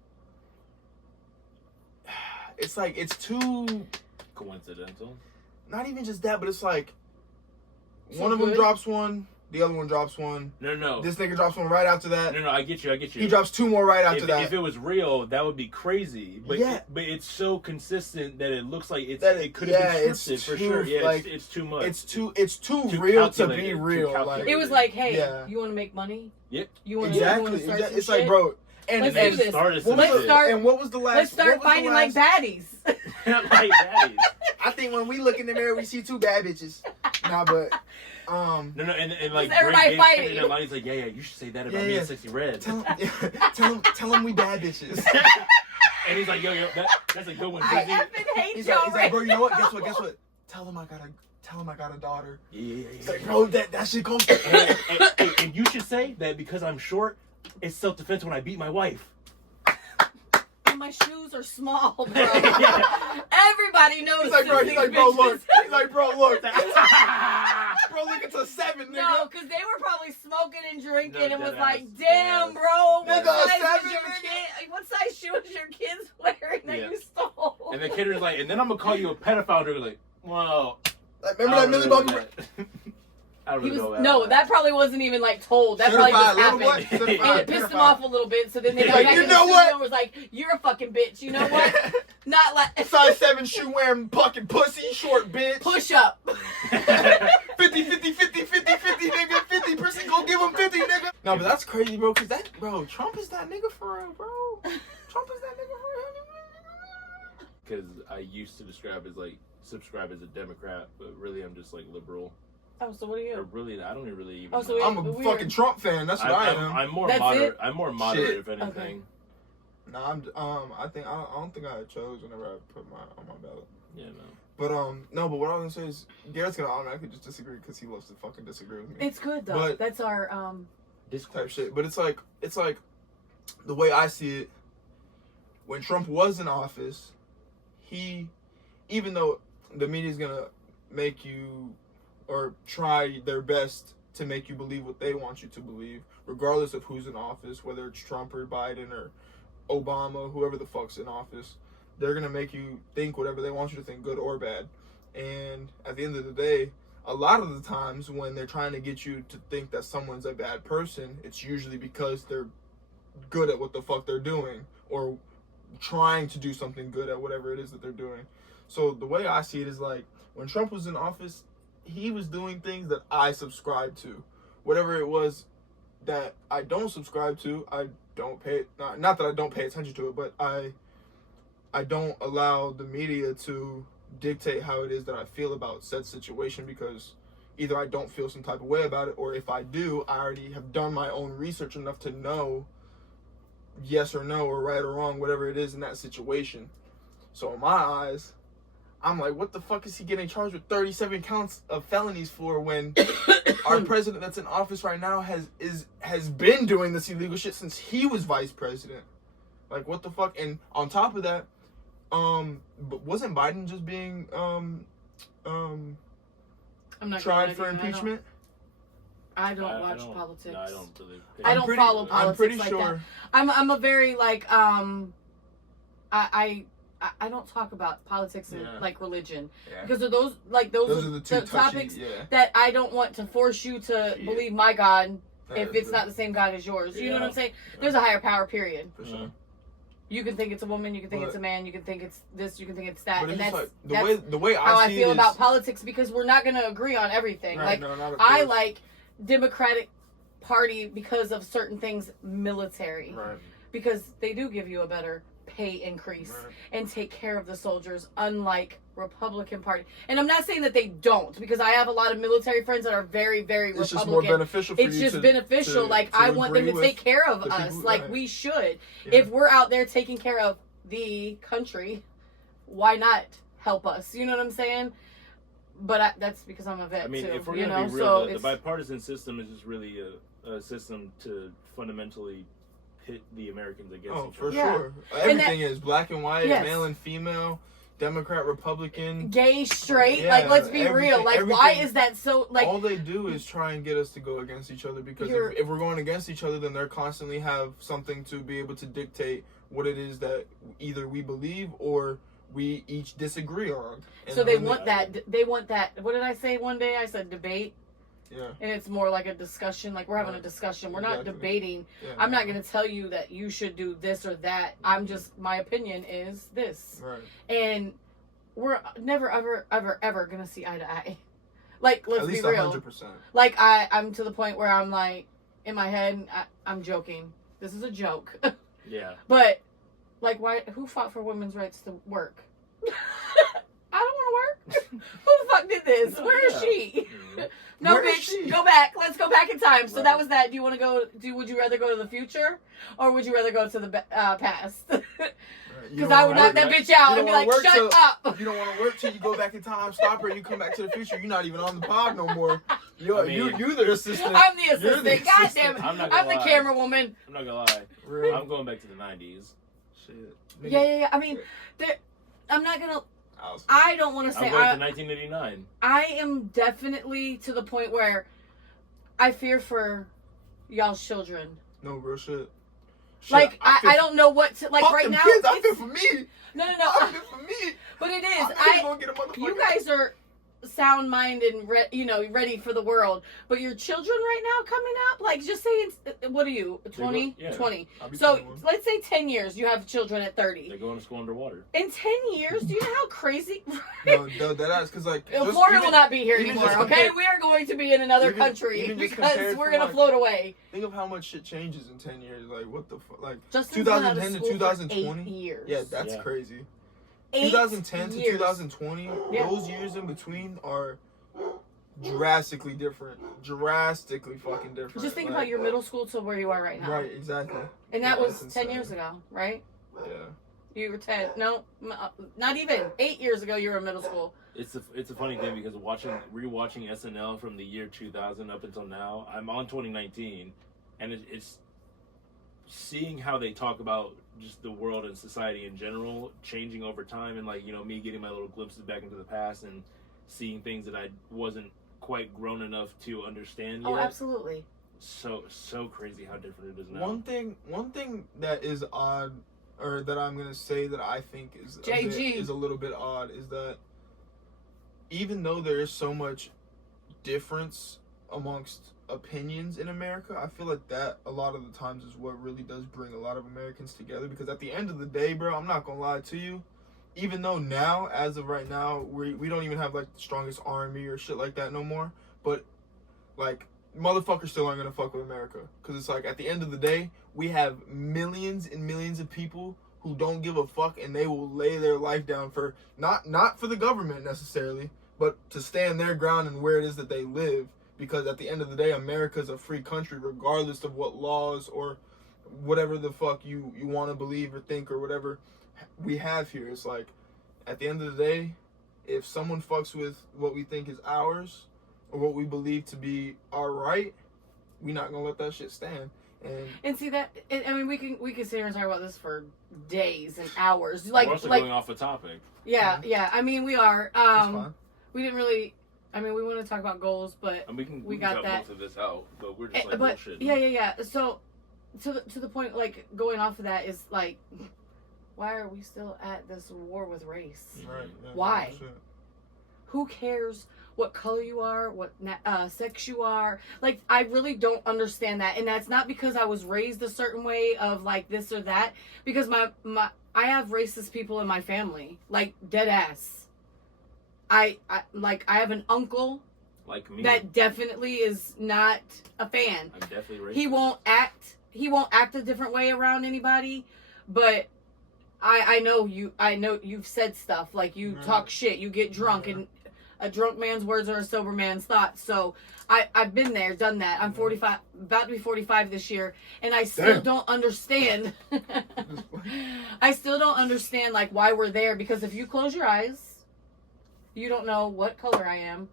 It's too. Coincidental. Not even just that, but it's like So one of them good? drops one, the other one drops one. No. This nigga drops one right after that. No, I get you. He drops two more right after that. If it was real, that would be crazy. But Yeah. but it's so consistent that it looks like That it could have been it's scripted for too, sure. Yeah, like, it's too much. it's too Too real to be calculated, too real. Like, calculated. it was like, hey, Yeah. you want to make money? Yep. You want exactly. to start some It's like, shit? bro. And Let's and do this. Started what some was Let's the- shit. start- And what was the last? Let's start what was the finding like last- baddies. Like that. I think when we look in the mirror, we see two bad bitches. Nah, but No, and like everybody Drake fighting. gave Kendrick that line. He's like, yeah, you should say that about Yeah, me yeah. and Sexy Red. tell him we bad bitches. And he's like, yo, that's a good one, I Dizzy. effing hate He's y'all like, right bro, you know what? now. Guess what? Tell him I got a daughter. Yeah. He's like, bro, that shit goes. And you should say that because I'm short, it's self-defense when I beat my wife. And my shoes are small, bro. Everybody knows. He's like, bro, these look. bitches. He's like, bro, look. Bro, look, it's a 7, nigga. No, because they were probably smoking and drinking No, and was deadass, like, damn, deadass. bro, Nigga, what size seven, is your nigga? kid? What size shoe is your kids wearing that Yeah. you stole? And the kid was like, and then I'm gonna call you a pedophile. They're like, well, Like, remember that Millie Bobby? I don't He really was know no, that probably wasn't even like told. That probably Certified just little happened. boy. And Certified it pissed him pedophile. off a little bit, so then they got Like, back you in the know studio what? and was like, "You're a fucking bitch." You know what? Not like Size 7 shoe wearing fucking pussy, short bitch. push up. 50, 50, 50, 50, 50, nigga. 50%, go give him 50, nigga. No, but that's crazy, bro, because Trump is that nigga for real, bro. Trump is that nigga for real. Because I used to subscribe as a Democrat, but really I'm just like liberal. Oh, so what are Or you? really, I don't even really even. Oh, so know. I'm a Weird. fucking Trump fan, that's what I am. I'm more That's moderate. it? I'm more moderate, Shit. if anything. Nah, I don't think I chose whenever I put on my ballot. Yeah, no. But no, but what I was gonna say is Garrett's gonna automatically just disagree because he loves to fucking disagree with me. It's good though. But- That's our Type shit. But it's like the way I see it, when Trump was in office, even though the media's gonna make you or try their best to make you believe what they want you to believe, regardless of who's in office, whether it's Trump or Biden or Obama, whoever the fuck's in office, they're gonna make you think whatever they want you to think, good or bad. And at the end of the day, a lot of the times when they're trying to get you to think that someone's a bad person, it's usually because they're good at what the fuck they're doing or trying to do something good at whatever it is that they're doing. So the way I see it is like when Trump was in office, he was doing things that I subscribe to. Whatever it was that I don't subscribe to, I don't pay not that I don't pay attention to it, but I don't allow the media to dictate how it is that I feel about said situation, because either I don't feel some type of way about it, or if I do, I already have done my own research enough to know yes or no or right or wrong, whatever it is in that situation. So in my eyes, I'm like, what the fuck is he getting charged with 37 counts of felonies for when our president that's in office right now has been doing this illegal shit since he was vice president? Like, what the fuck? And on top of that, but wasn't Biden just being I'm not tried gonna for argue, impeachment? I don't watch politics. No, I don't really. I don't follow I'm politics pretty like sure. that. I'm a very like I don't talk about politics and like religion Yeah. because of those those are the two topics touchy, yeah. that I don't want to force you to Yeah. believe my God if That's it's true. not the same God as yours. You know Yeah. what I'm saying? Yeah. There's a higher power, period. For sure. You can think it's a woman, you can think But- it's a man, you can think it's this, you can think it's that, But and it's that's, just like that's the way how I see feel it about is- politics because we're not going to agree on everything. Right, Like no, not of I course. like Democratic Party because of certain things military Right. because they do give you a better pay increase Right. and take care of the soldiers, unlike Republican Party. And I'm not saying that they don't, because I have a lot of military friends that are very, very It's just more Republican. beneficial for It's you just to, beneficial. Like I want them agree to with take care of the us, people- like right. we should. Yeah. If we're out there taking care of the country, why not help us? You know what I'm saying? But that's because I'm a vet I mean, too. if we're you gonna know, be so real, the it's bipartisan system is just really a system to fundamentally pit the Americans against Oh, each for other. Yeah. sure. Everything is black and white, Yes. male and female, Democrat, Republican. gay, straight. Yeah, like, let's be everything- real. Like, why everything- is that so? Like, All they do is try and get us to go against each other because You're- if we're going against each other, then they're constantly have something to be able to dictate what it is that either we believe or we each disagree on. And so they when want that. They want that. What did I say one day? I said debate. Yeah. And it's more like a discussion. Like we're having a Right. discussion. We're not Exactly. debating. Yeah. I'm not going to tell you that you should do this or that. I'm just, my opinion is this. Right. And we're never, ever going to see eye to eye. Like, let's At least be real. 100%. Like, I'm to the point where I'm like, in my head, I'm joking. This is a joke. Yeah. But, like, why? Who fought for women's rights to work? I don't want to work. Who the fuck did this? No, Where is yeah. she? Mhm. No, Where is bitch. she? Go back. Let's go back in time. So Right. that was that. Do you want to go? Would you rather go to the future, or would you rather go to the past? Right. You Because don't I would wanna knock that work- bitch out you and be don't like, wanna "Shut work up." You don't want to work till you go back in time, stop her, and you come back to the future. You're not even on the pod no more. You're, I mean- you're the assistant. I'm the You're assistant. the God assistant. damn it. I'm not I'm gonna the lie. camera woman. I'm not gonna lie. Real. I'm going back to the 90s. Shit. Yeah. I mean, I'm not gonna. Awesome. I don't want to say. I'm going to 1989. I am definitely to the point where I fear for y'all's children. No real shit. Shit, Like feel I don't know what to like fuck right them now. Kids, I it's- feel for me. no. I feel for me. But it I'm is. gonna get a motherfucker. You guys are sound minded and ready for the world. But your children right now coming up, like just say it's what are you 20? Yeah. 20. I'll be So 21. let's say 10 years. You have children at 30. They're going to school underwater. In 10 years, do you know how crazy? No, that ass, cause like just Florida even- will not be here even anymore. just Okay, compared- we are going to be in another even- country even just because compared we're to, gonna like, float away. Think of how much shit changes in 10 years. Like what the fuck? Like Justin's been out of 2010 to school for 2020? 8 years. yeah, that's Yeah. crazy. 8 2010 to years. 2020, Yeah. those years in between are drastically different. Drastically fucking different. Just think Like, about your middle school to where you are right now. Right, exactly. And that Yeah, was that's 10 insane. years ago, right? Yeah. You were 10. No, not even. 8 years ago, you were in middle school. It's a funny thing because rewatching SNL from the year 2000 up until now, I'm on 2019, and it's seeing how they talk about just the world and society in general changing over time, and like me getting my little glimpses back into the past and seeing things that I wasn't quite grown enough to understand yet. Oh, absolutely. So crazy how different it is now. One thing that is odd, or that I'm gonna say that I think is JG. a little bit odd, is that even though there is so much difference amongst opinions in America, I feel like that a lot of the times is what really does bring a lot of Americans together. Because at the end of the day, bro, I'm not gonna lie to you, even though now, as of right now, we don't even have like the strongest army or shit like that no more, but like motherfuckers still aren't gonna fuck with America, because it's like at the end of the day we have millions and millions of people who don't give a fuck, and they will lay their life down for not for the government necessarily, but to stand their ground and where it is that they live. Because at the end of the day, America's a free country regardless of what laws or whatever the fuck you want to believe or think or whatever we have here. It's like at the end of the day, if someone fucks with what we think is ours or what we believe to be our right, we not gonna let that shit stand. And see that, I mean, we can sit here and talk about this for days and hours. We're Like, also going off the topic. yeah. I mean, we are. That's fine. We didn't really. I mean, we want to talk about goals, but And we can got cut that. most of this out, but we're just like but bullshitting. yeah. So, to the point, like going off of that is like, why are we still at this war with race? Right. Yeah, Why? shit. Who cares what color you are, what sex you are? Like, I really don't understand that, and that's not because I was raised a certain way of like this or that. Because my I have racist people in my family, like dead ass. I have an uncle Like me. that definitely is not a fan. I'm definitely racist. He won't act a different way around anybody, but I know you've said stuff like you talk shit, you get drunk, and a drunk man's words are a sober man's thoughts. So I've been there, done that. I'm 45, about to be 45 this year, and I still don't understand. I still don't understand like why we're there, because if you close your eyes, you don't know what color I am,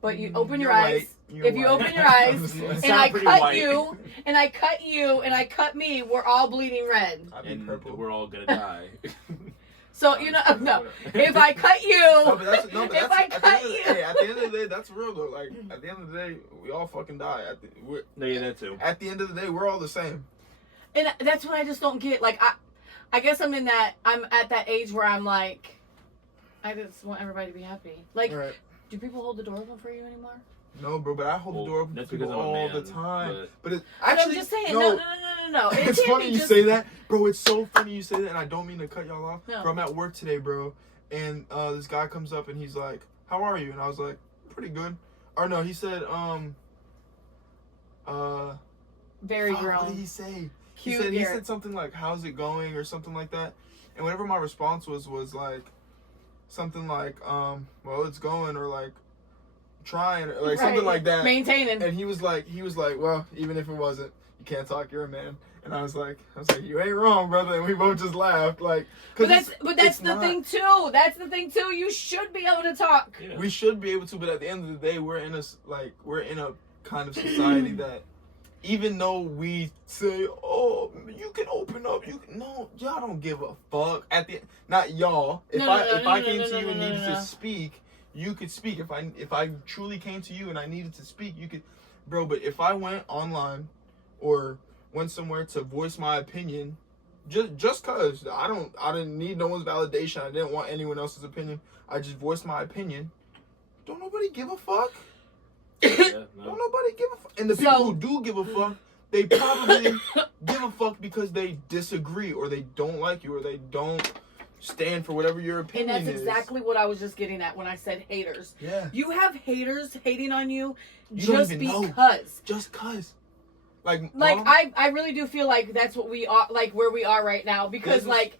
but you open your You're eyes. white. You're If you white. open your eyes You and sound I pretty cut white. you, and I cut you, and I cut me, we're all bleeding red. I'd be And purple. we're all gonna die. So, you know, no. If I cut you, No, but that's, if I cut you. Hey, at the end of the day, that's real though. Like at the end of the day, we all fucking die. No, yeah, that too. At the end of the day, we're all the same. And that's what I just don't get. Like, I guess I'm at that age where I'm like, I just want everybody to be happy. Like, Right. do people hold the door open for you anymore? No, bro, but I hold Well, the door open that's for people because I'm a all man, the time. but- But it's But actually I'm just saying, no. no. It It's can't funny be you just- say that, bro. It's so funny you say that, and I don't mean to cut y'all off. No. Bro, I'm at work today, bro, and this guy comes up and he's like, "How are you?" And I was like, "Pretty good." Or no, he said, Very fuck, what did grown. he say? Cute He Garrett. said something like, "How's it going?" or something like that. And whatever my response was like something like, "Well, it's going," or like trying, or like something Right. like that. Maintaining. And he was like, "Well, even if it wasn't, you can't talk. You're a man." And I was like, "You ain't wrong, brother." And we both just laughed, like, But cause that's it's the not- thing too. That's the thing too. You should be able to talk. Yeah. We should be able to, but at the end of the day, we're in a kind of society that, even though we say, "Oh, you can open up," no, y'all don't give a fuck. Not y'all. If I came to you and needed to speak, you could speak. If I truly came to you and I needed to speak, you could, bro. But if I went online or went somewhere to voice my opinion, just cause I didn't need no one's validation. I didn't want anyone else's opinion. I just voiced my opinion. Don't nobody give a fuck. Yeah, Don't no. nobody give a fuck. And the people who do give a fuck, they probably give a fuck because they disagree or they don't like you or they don't stand for whatever your And opinion that's is. exactly what I was just getting at when I said haters. Yeah. You have haters hating on you, You don't just even know. because. Just cause. Like Like, Mom, I really do feel like that's what we are, like where we are right now. Because, Business- like,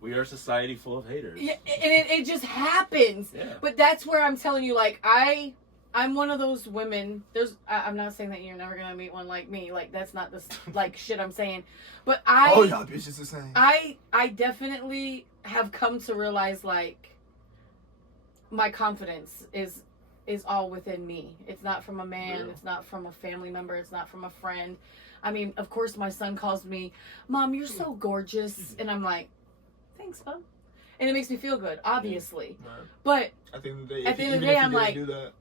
We are a society full of haters. yeah, and it just happens. Yeah. But that's where I'm telling you, like, I'm one of those women. I'm not saying that you're never gonna meet one like me. Like, that's not the like shit I'm saying. But all y'all bitches the same. I definitely have come to realize, like, my confidence is all within me. It's not from a man. Yeah. It's not from a family member. It's not from a friend. I mean, of course, my son calls me, "Mom, you're so gorgeous," and I'm like, "Thanks, Mom," and it makes me feel good, obviously. Right. But At the end of the day, At the end of the even day, if you I'm didn't like- do that.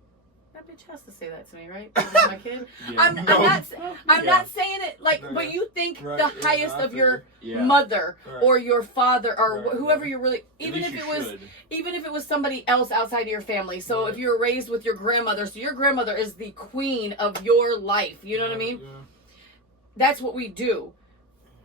that bitch has to say that to me, right? Because it's my kid. Yeah. I'm No. not Yeah. not saying it like, Right. but you think Right, the yeah, highest I of feel your you. Yeah. mother Right. or your father or Right, whoever yeah. you're really, At even least if it you was should. even if it was somebody else outside of your family. So Right. if you were raised with your grandmother, so your grandmother is the queen of your life. You know what I mean? Yeah. That's what we do.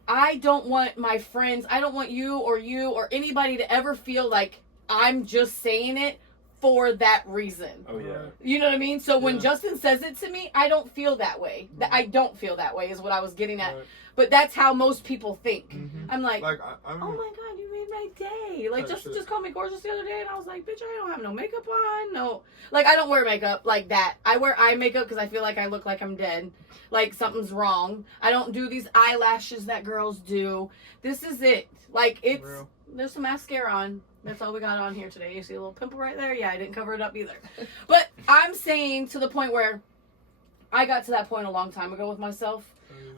I don't want my friends, I don't want you or anybody to ever feel like I'm just saying it for that reason. Oh yeah. You know what I mean? So when Yeah. Justin says it to me, I don't feel that way. I don't feel that way is what I was getting at. Right. But that's how most people think. Mhm. I'm like, Like I oh remember, my God, you made my day. Like, Oh, Justin shit. just called me gorgeous the other day, and I was like, bitch, I don't have no makeup on. No. Like, I don't wear makeup like that. I wear eye makeup because I feel like I look like I'm dead. Like, something's wrong. I don't do these eyelashes that girls do. This is it. Like, it's, Real. there's some mascara on. That's all we got on here today. You see a little pimple right there? Yeah, I didn't cover it up either. But I'm saying to the point where I got to that point a long time ago with myself.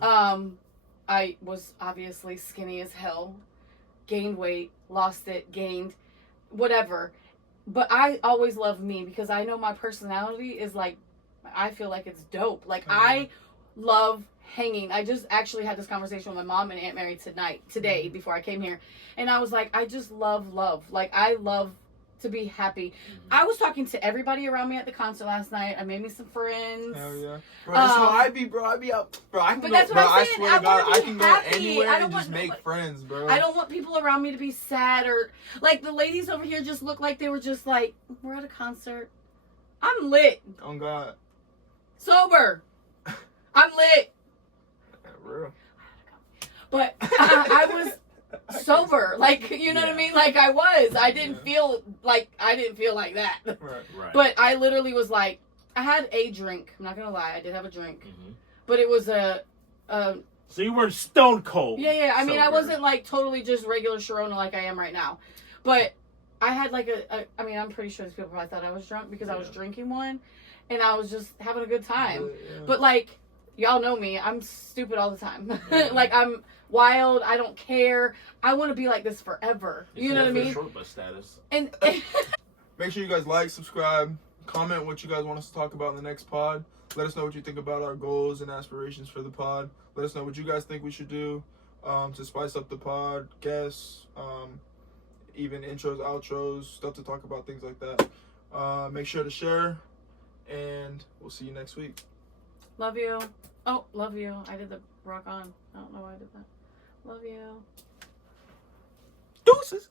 I was obviously skinny as hell, gained weight, lost it, gained, whatever. But I always love me because I know my personality is like, I feel like it's dope. Like, I love hanging. I just actually had this conversation with my mom and Aunt Mary today, before I came here. And I was like, I just love love. Like, I love to be happy. I was talking to everybody around me at the concert last night. I made me some friends. Hell yeah. Bro, that's how I be, bro. I be out. Bro, I can But go, that's what bro, I'm I saying. swear I to God, wanna I be can go happy. anywhere I and don't just want make nobody- friends, bro. I don't want people around me to be sad or like the ladies over here just look like they were just like, we're at a concert. I'm lit. Oh, God. Sober. I'm lit. Yeah, real. But I was sober. Like, you know what I mean? Like I was. I didn't feel like that. Right. Right. But I literally was like, I had a drink. I'm not gonna lie, I did have a drink. Mhm. But it was a So you weren't stone cold. yeah. I mean, I sober. wasn't like totally just regular Sharona like I am right now. But I had like I mean, I'm pretty sure these people probably thought I was drunk because I was Yeah. drinking one, and I was just having a good time. Yeah. But like, y'all know me, I'm stupid all the time. Yeah. Like, I'm wild. I don't care. I want to be like this forever. You know what I mean? Short bus status. And Make sure you guys like, subscribe, comment what you guys want us to talk about in the next pod. Let us know what you think about our goals and aspirations for the pod. Let us know what you guys think we should do to spice up the pod, guests, even intros, outros, stuff to talk about, things like that. Make sure to share, and we'll see you next week. love you. Oh, love you. I did the rock on. I don't know why I did that. Love you. Deuces.